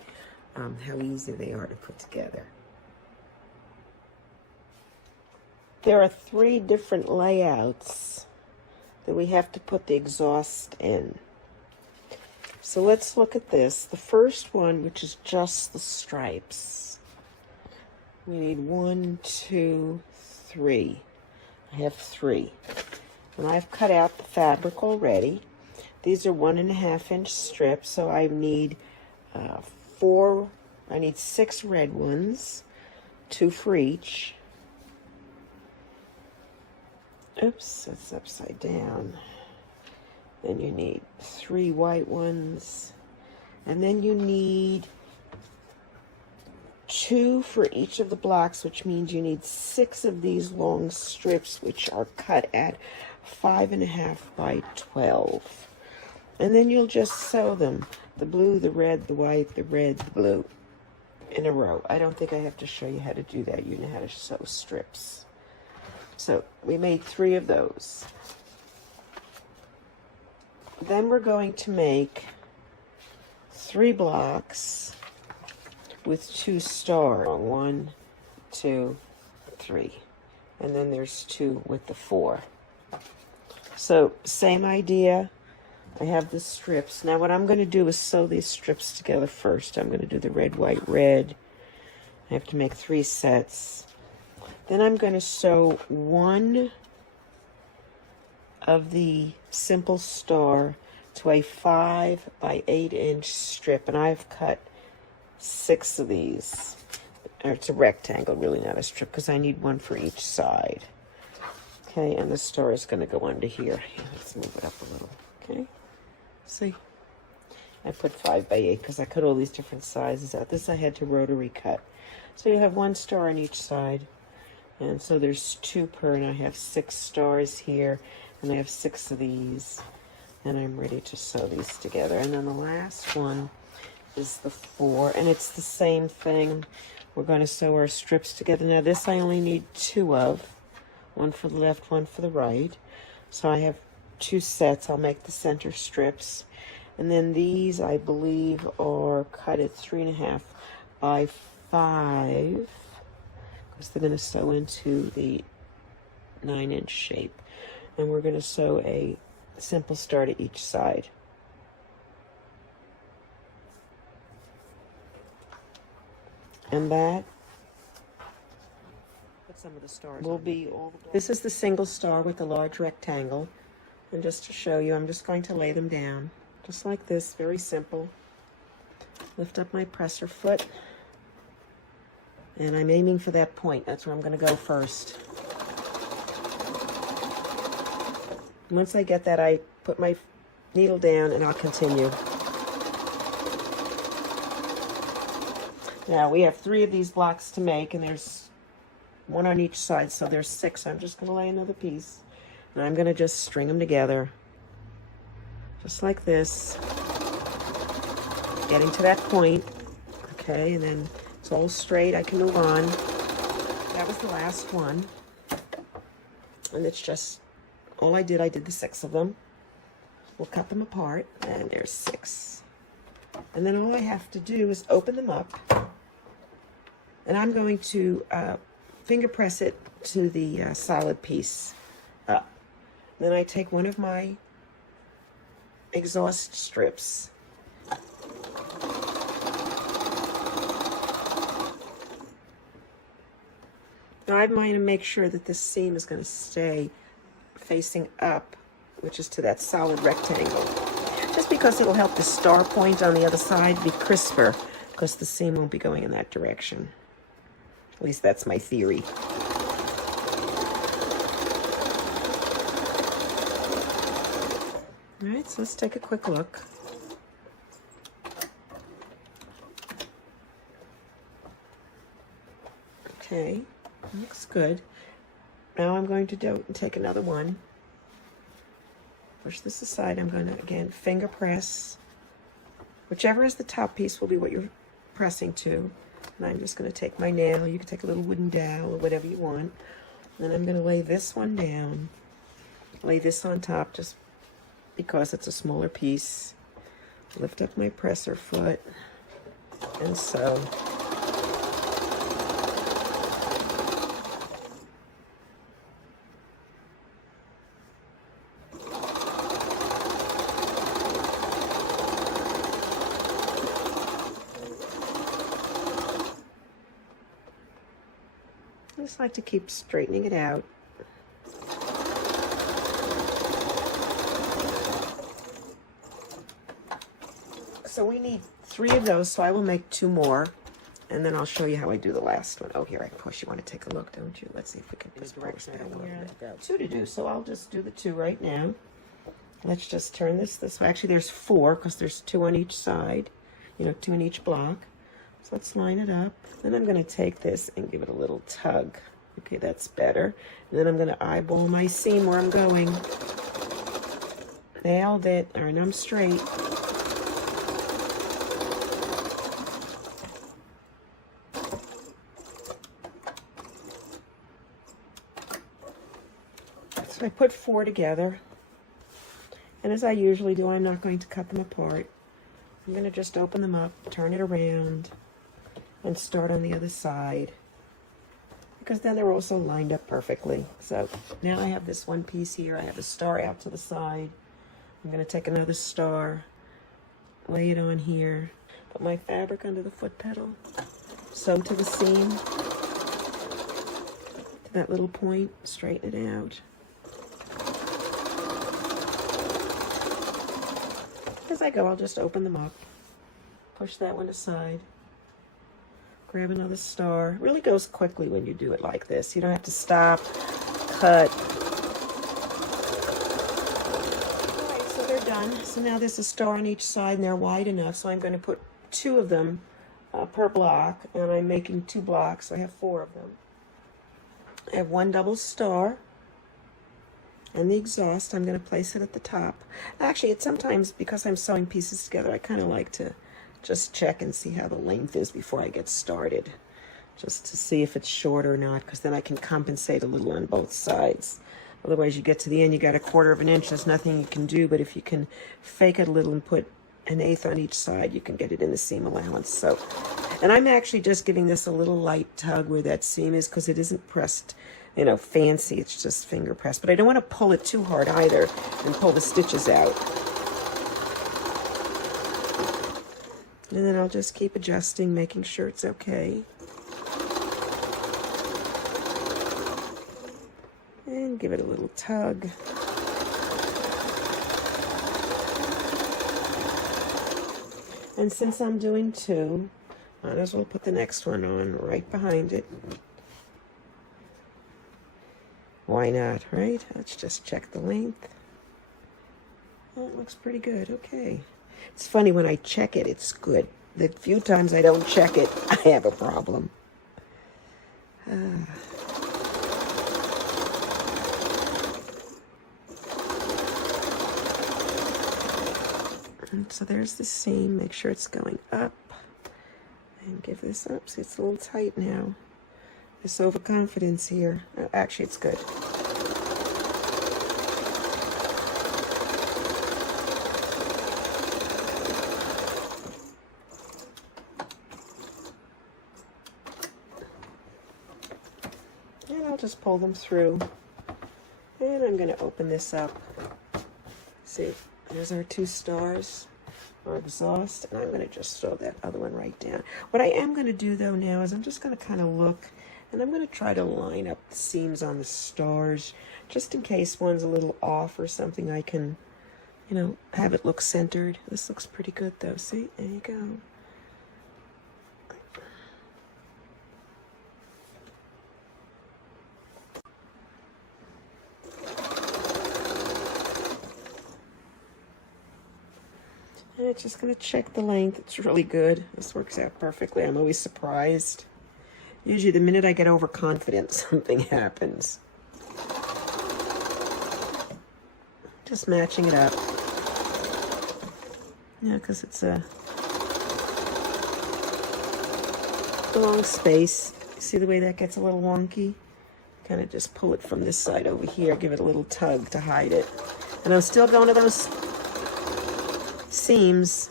how easy they are to put together. There are 3 different layouts that we have to put the exhaust in. So let's look at this. The first one, which is just the stripes. We need 1, 2, 3. I have 3. And I've cut out the fabric already. These are 1.5 inch strips, so I need 6 red ones, 2 for each. Oops, that's upside down. Then you need 3 white ones, and then you need 2 for each of the blocks, which means you need 6 of these long strips, which are cut at 5.5 by 12. And then you'll just sew them, the blue, the red, the white, the red, the blue, in a row. I don't think I have to show you how to do that. You know how to sew strips. So we made 3 of those. Then we're going to make 3 blocks with 2 stars. 1, 2, 3. And then there's 2 with the 4. So same idea. I have the strips. Now what I'm going to do is sew these strips together first. I'm going to do the red, white, red. I have to make 3 sets. Then I'm going to sew 1 of the simple star to a 5 by 8 inch strip, and I've cut 6 of these. Or it's a rectangle, really not a strip, because I need 1 for each side. Okay, and the star is going to go under here. Let's move it up a little. Okay, see, I put 5 by 8 because I cut all these different sizes out. This I had to rotary cut. So you have 1 star on each side. And so there's 2 per, and I have 6 stars here, and I have 6 of these, and I'm ready to sew these together. And then the last one is the 4, and it's the same thing. We're going to sew our strips together. Now this I only need 2 of, 1 for the left, 1 for the right. So I have 2 sets. I'll make the center strips, and then these I believe are cut at 3.5 by 5. Because they're going to sew into the 9 inch shape. And we're going to sew a simple star to each side. And that some of the stars will be all the. This is the single star with the large rectangle. And just to show you, I'm just going to lay them down. Just like this, very simple. Lift up my presser foot. And I'm aiming for that point. That's where I'm going to go first. Once I get that, I put my needle down and I'll continue. Now we have 3 of these blocks to make, and there's 1 on each side, so there's 6. I'm just going to lay another piece, and I'm going to just string them together. Just like this. Getting to that point. Okay, and then it's all straight. I can move on. That was the last one. And it's just, all I did the 6 of them. We'll cut them apart, and there's 6. And then all I have to do is open them up. And I'm going to finger press it to the solid piece up. Then I take one of my exhaust strips. Now I'm going to make sure that this seam is going to stay facing up, which is to that solid rectangle. Just because it'll help the star point on the other side be crisper, because the seam won't be going in that direction. At least that's my theory. All right, so let's take a quick look. Okay, looks good. Now I'm going to take another one. Push this aside. I'm going to, again, finger press. Whichever is the top piece will be what you're pressing to. And I'm just going to take my nail. You can take a little wooden dowel or whatever you want. Then I'm going to lay this one down. Lay this on top just because it's a smaller piece. Lift up my presser foot and sew. I just like to keep straightening it out. So we need 3 of those, so I will make 2 more, and then I'll show you how I do the last one. Oh, here, I push. You want to take a look, don't you? Let's see if we can just direction here. 2 to do, so I'll just do the 2 right now. Let's just turn this way. Actually, there's 4, because there's 2 on each side. You know, 2 in each block. So let's line it up. Then I'm going to take this and give it a little tug. Okay, that's better. And then I'm going to eyeball my seam where I'm going. Nailed it. All right, I'm straight. So I put 4 together. And as I usually do, I'm not going to cut them apart. I'm going to just open them up, turn it around, and start on the other side, because then they're also lined up perfectly. So now I have this one piece here. I have a star out to the side. I'm going to take another star, lay it on here, put my fabric under the foot pedal, sew to the seam, to that little point, straighten it out. As I go, I'll just open them up, push that one aside, grab another star. It really goes quickly when you do it like this. You don't have to stop, cut. All right, so they're done. So now there's a star on each side, and they're wide enough, so I'm going to put 2 of them per block, and I'm making 2 blocks, so I have 4 of them. I have 1 double star. And the exhaust, I'm going to place it at the top. Actually, it's sometimes, because I'm sewing pieces together, I kind of like to just check and see how the length is before I get started, just to see if it's short or not, because then I can compensate a little on both sides. Otherwise, you get to the end, you got 1/4 inch, there's nothing you can do, but if you can fake it a little and put 1/8 on each side, you can get it in the seam allowance. So, and I'm actually just giving this a little light tug where that seam is, because it isn't pressed, you know, fancy. It's just finger pressed. But I don't want to pull it too hard either and pull the stitches out. And then I'll just keep adjusting, making sure it's okay. And give it a little tug. And since I'm doing 2, might as well put the next one on right behind it. Why not, right? Let's just check the length. Oh, it looks pretty good. Okay. It's funny, when I check it, it's good. The few times I don't check it, I have a problem. And so there's the seam. Make sure it's going up. And give this up. See, it's a little tight now. This overconfidence here. Oh, actually, it's good. And I'll just pull them through. And I'm going to open this up. See, there's our 2 stars, our exhaust, and I'm going to just throw that other one right down. What I am going to do, though, now is I'm just going to kind of look, and I'm going to try to line up the seams on the stars, just in case one's a little off or something. I can, you know, have it look centered. This looks pretty good, though. See? There you go. I'm just going to check the length. It's really good. This works out perfectly. I'm always surprised. Usually the minute I get overconfident, something happens. Just matching it up. Yeah, because it's a long space. See the way that gets a little wonky? Kind of just pull it from this side over here, give it a little tug to hide it. And I'm still going to those seams.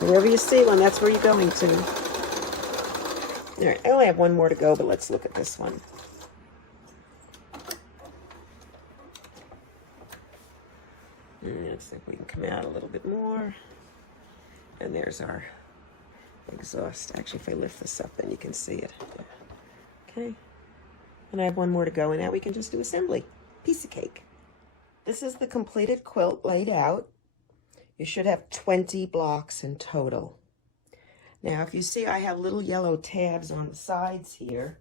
Wherever you see one, that's where you're going to. All right, I only have one more to go, but let's look at this one. Let's see if we can come out a little bit more. And there's our exhaust. Actually, if I lift this up, then you can see it. Okay. And I have one more to go, and now we can just do assembly. Piece of cake. This is the completed quilt laid out. You should have 20 blocks in total. Now, if you see, I have little yellow tabs on the sides here.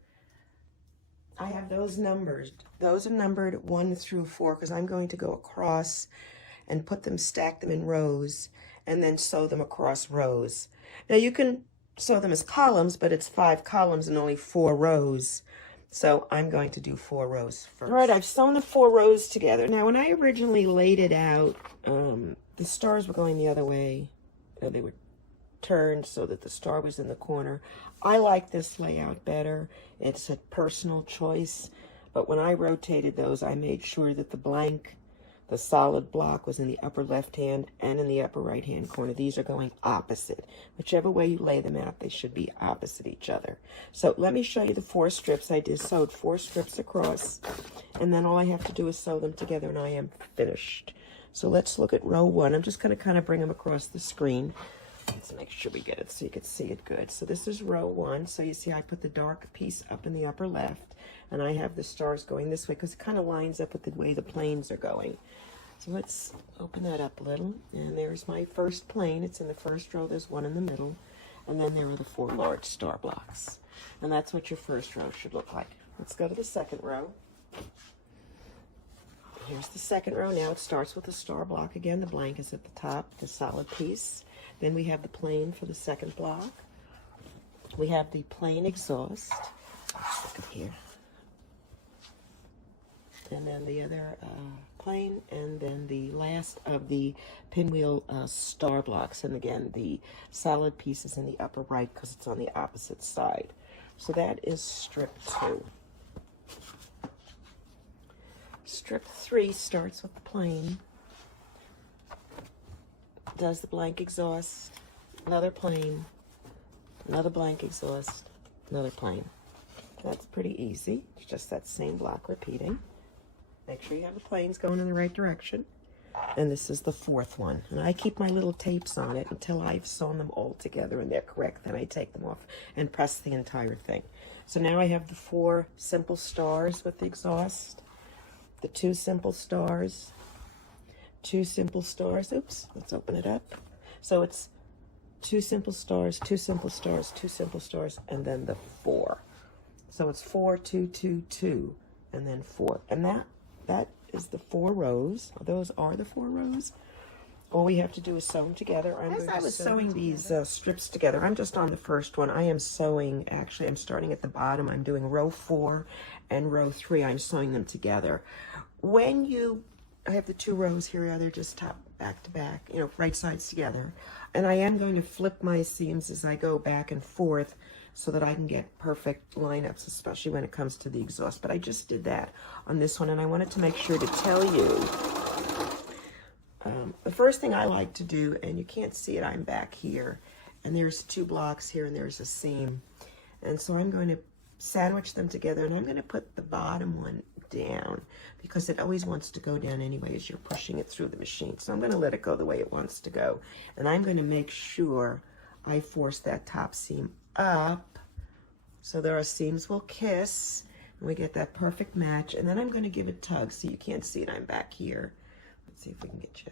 I have those numbered. Those are numbered 1 through 4 because I'm going to go across and put them, stack them in rows, and then sew them across rows. Now, you can sew them as columns, but it's 5 columns and only 4 rows. So I'm going to do 4 rows first. All right, I've sewn the 4 rows together. Now, when I originally laid it out, the stars were going the other way. They were turned so that the star was in the corner. I like this layout better. It's a personal choice. But when I rotated those, I made sure that the blank, the solid block, was in the upper left hand and in the upper right hand corner. These are going opposite. Whichever way you lay them out, they should be opposite each other. So let me show you the 4 strips. I just sewed 4 strips across, and then all I have to do is sew them together, and I am finished. So let's look at row 1. I'm just going to kind of bring them across the screen. Let's make sure we get it so you can see it good. So this is row 1. So you see I put the dark piece up in the upper left, and I have the stars going this way because it kind of lines up with the way the planes are going. So let's open that up a little. And there's my first plane. It's in the first row. There's 1 in the middle. And then there are the 4 large star blocks. And that's what your first row should look like. Let's go to the second row. Here's the second row. Now it starts with the star block again. The blank is at the top, the solid piece. Then we have the plane for the second block. We have the plain exhaust. Look at here. And then the other plane, and then the last of the pinwheel star blocks. And again, the solid piece is in the upper right because it's on the opposite side. So that is strip 2. Strip 3 starts with the plane, does the blank exhaust, another plane, another blank exhaust, another plane. That's pretty easy. It's just that same block repeating. Make sure you have the planes going in the right direction. And this is the 4th one. And I keep my little tapes on it until I've sewn them all together and they're correct. Then I take them off and press the entire thing. So now I have the 4 simple stars with the exhaust, the 2 simple stars, 2 simple stars. Oops, let's open it up. So it's 2 simple stars, 2 simple stars, 2 simple stars, and then the 4. So it's 4, 2, 2, 2, and then 4. And that is the 4 rows. Those are the 4 rows. All we have to do is sew them together. As I was sewing these strips together, I'm just on the first one. I am sewing, actually, I'm starting at the bottom. I'm doing row 4 and row 3. I'm sewing them together. When I have the 2 rows here, they're just top back to back, right sides together. And I am going to flip my seams as I go back and forth so that I can get perfect lineups, especially when it comes to the exhaust. But I just did that on this one, and I wanted to make sure to tell you. The first thing I like to do, and you can't see it, I'm back here, and there's 2 blocks here, and there's a seam. And so I'm going to sandwich them together, and I'm going to put the bottom one down because it always wants to go down anyway as you're pushing it through the machine. So I'm going to let it go the way it wants to go. And I'm going to make sure I force that top seam up so that our seams will kiss and we get that perfect match. And then I'm going to give it a tug so you can't see it. I'm back here. Let's see if we can get you.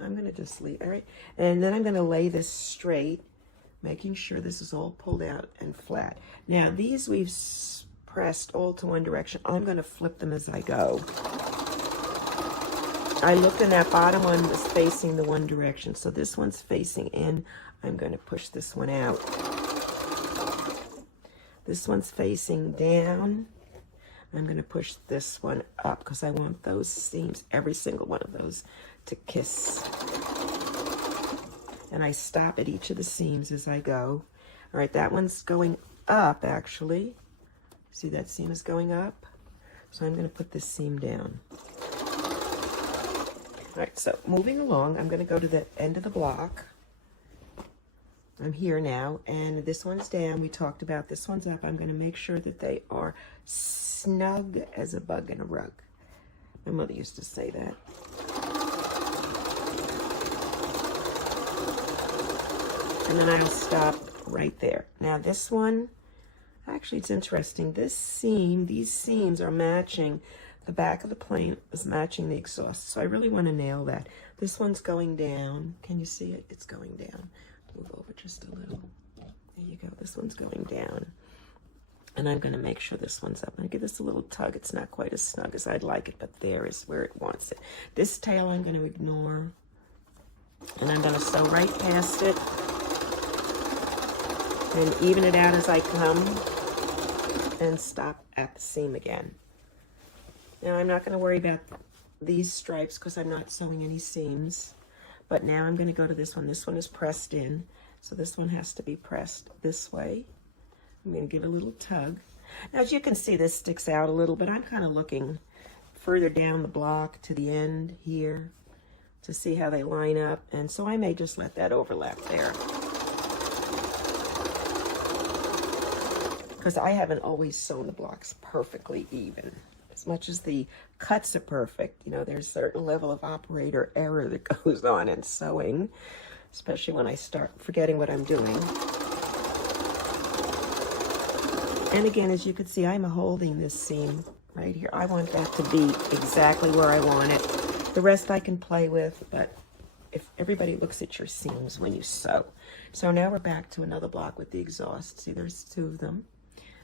I'm going to just leave. All right. And then I'm going to lay this straight, making sure this is all pulled out and flat. Now these we've pressed all to one direction. I'm going to flip them as I go. I looked and that bottom one was facing the one direction. So this one's facing in. I'm going to push this one out. This one's facing down. I'm going to push this one up because I want those seams, every single one of those, to kiss. And I stop at each of the seams as I go. All right, that one's going up, actually. See, that seam is going up. So I'm going to put this seam down. All right, so moving along, I'm going to go to the end of the block. I'm here now, and this one's down. We talked about this one's up. I'm going to make sure that they are snug as a bug in a rug. My mother used to say that. And then I'll stop right there. Now this one, actually it's interesting. This seam, these seams are matching, the back of the plane is matching the exhaust. So I really want to nail that. This one's going down. Can you see it? It's going down. Move over just a little. There you go. This one's going down. And I'm going to make sure this one's up. I'm going to give this a little tug. It's not quite as snug as I'd like it, but there is where it wants it. This tail I'm going to ignore. And I'm going to sew right past it. And even it out as I come. And stop at the seam again. Now I'm not going to worry about these stripes because I'm not sewing any seams. But now I'm going to go to this one. This one is pressed in. So this one has to be pressed this way. I'm going to give it a little tug. Now, as you can see, this sticks out a little, but I'm kind of looking further down the block to the end here to see how they line up. And so I may just let that overlap there. Because I haven't always sewn the blocks perfectly even. As much as the cuts are perfect, you know, there's a certain level of operator error that goes on in sewing, especially when I start forgetting what I'm doing. And again, as you can see, I'm holding this seam right here. I want that to be exactly where I want it. The rest I can play with, but if everybody looks at your seams when you sew. So now we're back to another block with the exhaust. See, there's two of them.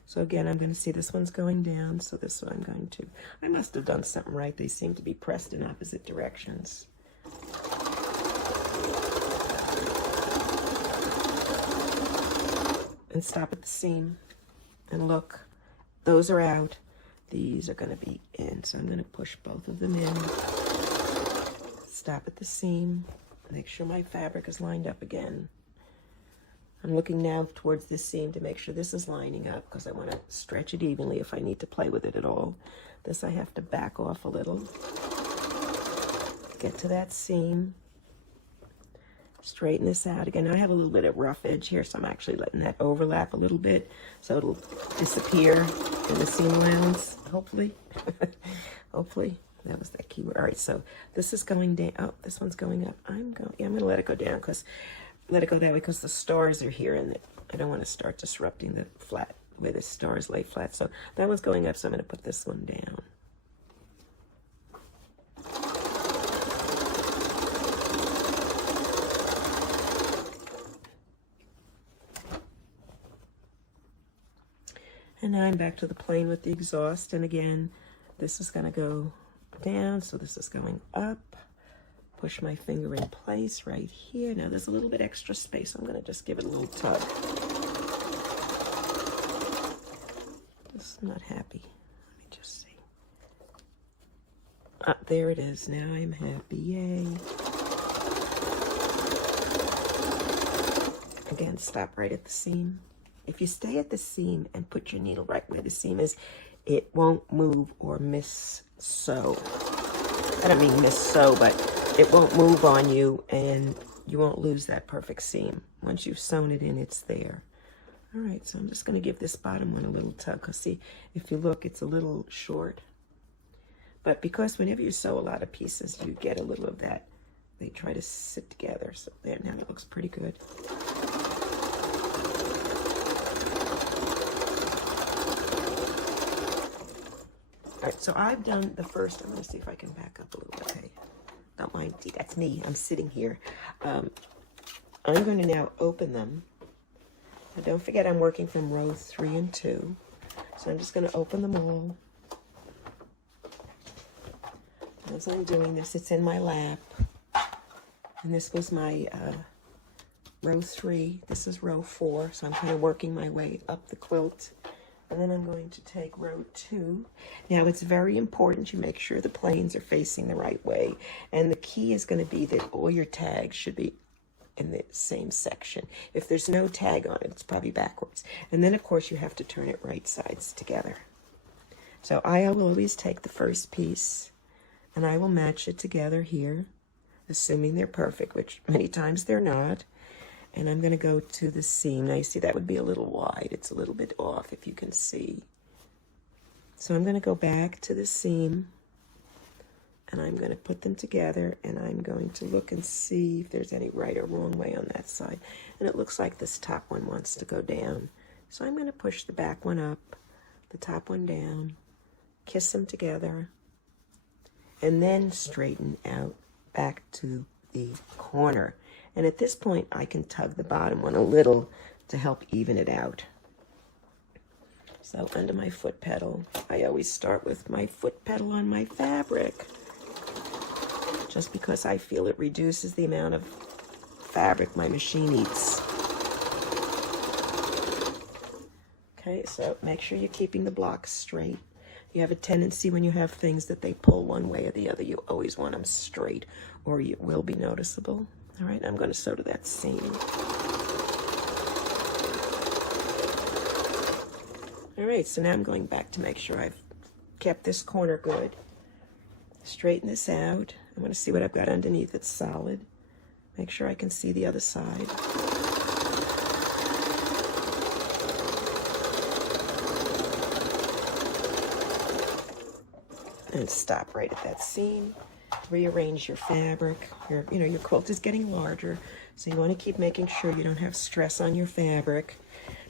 So again, I'm going to see this one's going down, so this one I'm going to, I must have done something right. They seem to be pressed in opposite directions. And stop at the seam. And look, those are out. These are going to be in. So I'm going to push both of them in. Stop at the seam. Make sure my fabric is lined up again. I'm looking now towards this seam to make sure this is lining up because I want to stretch it evenly if I need to play with it at all. This I have to back off a little. Get to that seam. Straighten this out. Again, I have a little bit of rough edge here, so I'm actually letting that overlap a little bit so it'll disappear in the seam allowance, hopefully. Hopefully. That was that keyword. All right, so this is going down. Oh, this one's going up. I'm going to let it go down because let it go that way because the stars are here and I don't want to start disrupting the flat, the way the stars lay flat. So that one's going up, so I'm going to put this one down. And now I'm back to the plane with the exhaust. And again, this is going to go down, so this is going up. Push my finger in place right here. Now there's a little bit extra space. I'm going to just give it a little tug. Just not happy. Let me just see. Ah, there it is. Now I'm happy. Yay. Again, stop right at the seam. If you stay at the seam and put your needle right where the seam is, it won't move or mis-sew. I don't mean mis-sew, but it won't move on you and you won't lose that perfect seam. Once you've sewn it in, it's there. All right, so I'm just going to give this bottom one a little tug. Because see, if you look, it's a little short. But because whenever you sew a lot of pieces, you get a little of that. They try to sit together. So there, now it looks pretty good. All right, so I've done the first. I'm going to see if I can back up a little bit. Okay. Don't mind, that's me. I'm sitting here. I'm going to now open them. Now don't forget I'm working from row 3 and 2. So I'm just going to open them all. As I'm doing this, it's in my lap. And this was my row 3. This is row 4, so I'm kind of working my way up the quilt. And then I'm going to take row 2. Now, it's very important you make sure the planes are facing the right way. And the key is going to be that all your tags should be in the same section. If there's no tag on it, it's probably backwards. And then, of course, you have to turn it right sides together. So I will always take the first piece, and I will match it together here, assuming they're perfect, which many times they're not. And I'm going to go to the seam. Now, you see, that would be a little wide. It's a little bit off, if you can see. So I'm going to go back to the seam, and I'm going to put them together, and I'm going to look and see if there's any right or wrong way on that side. And it looks like this top one wants to go down. So I'm going to push the back one up, the top one down, kiss them together, and then straighten out back to the corner. And at this point, I can tug the bottom one a little to help even it out. So under my foot pedal, I always start with my foot pedal on my fabric, just because I feel it reduces the amount of fabric my machine eats. Okay, so make sure you're keeping the blocks straight. You have a tendency when you have things that they pull one way or the other, you always want them straight, or it will be noticeable. All right, I'm going to sew to that seam. All right, so now I'm going back to make sure I've kept this corner good. Straighten this out. I'm going to see what I've got underneath. It's solid. Make sure I can see the other side. And stop right at that seam. Rearrange your fabric. Your quilt is getting larger, so you want to keep making sure you don't have stress on your fabric,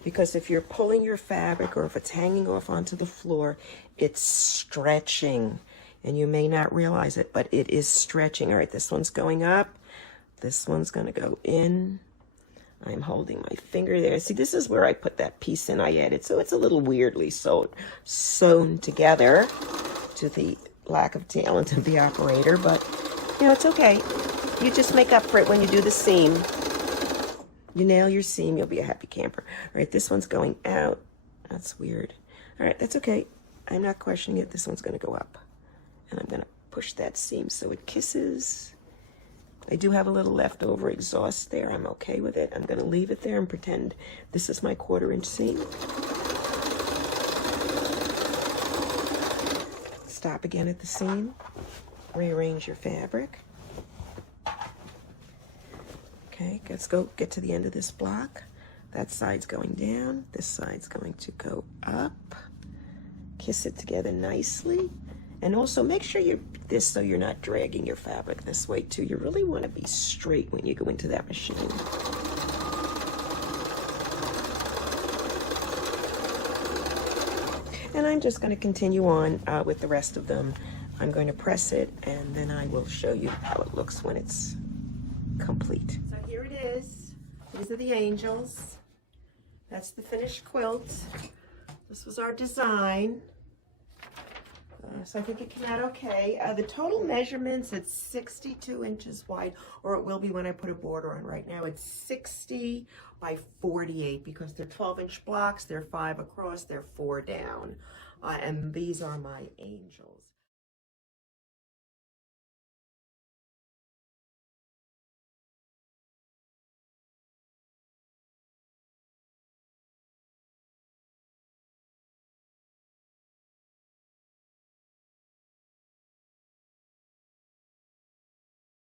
because if you're pulling your fabric or if it's hanging off onto the floor, it's stretching, and you may not realize it, but it is stretching. All right, this one's going up. This one's going to go in. I'm holding my finger there. See, this is where I put that piece in I added, so it's a little weirdly sewn together, to the lack of talent of the operator, but it's okay. You just make up for it when you do the seam. You nail your seam, you'll be a happy camper. All right, this one's going out. That's weird. All right, that's okay. I'm not questioning it. This one's going to go up, and I'm going to push that seam so it kisses. I do have a little leftover exhaust there. I'm okay with it. I'm going to leave it there and pretend this is my 1/4-inch seam. Stop again at the seam. Rearrange your fabric. Okay, let's go get to the end of this block. That side's going down. This side's going to go up. Kiss it together nicely. And also make sure so you're not dragging your fabric this way too. You really want to be straight when you go into that machine. And I'm just going to continue on with the rest of them. I'm going to press it, and then I will show you how it looks when it's complete. So here it is. These are the angels. That's the finished quilt. This was our design. So I think it came out okay. The total measurements, it's 62 inches wide, or it will be when I put a border on. Right now it's 60 by 48 because they're 12-inch blocks, they're 5 across, they're 4 down. And these are my angels.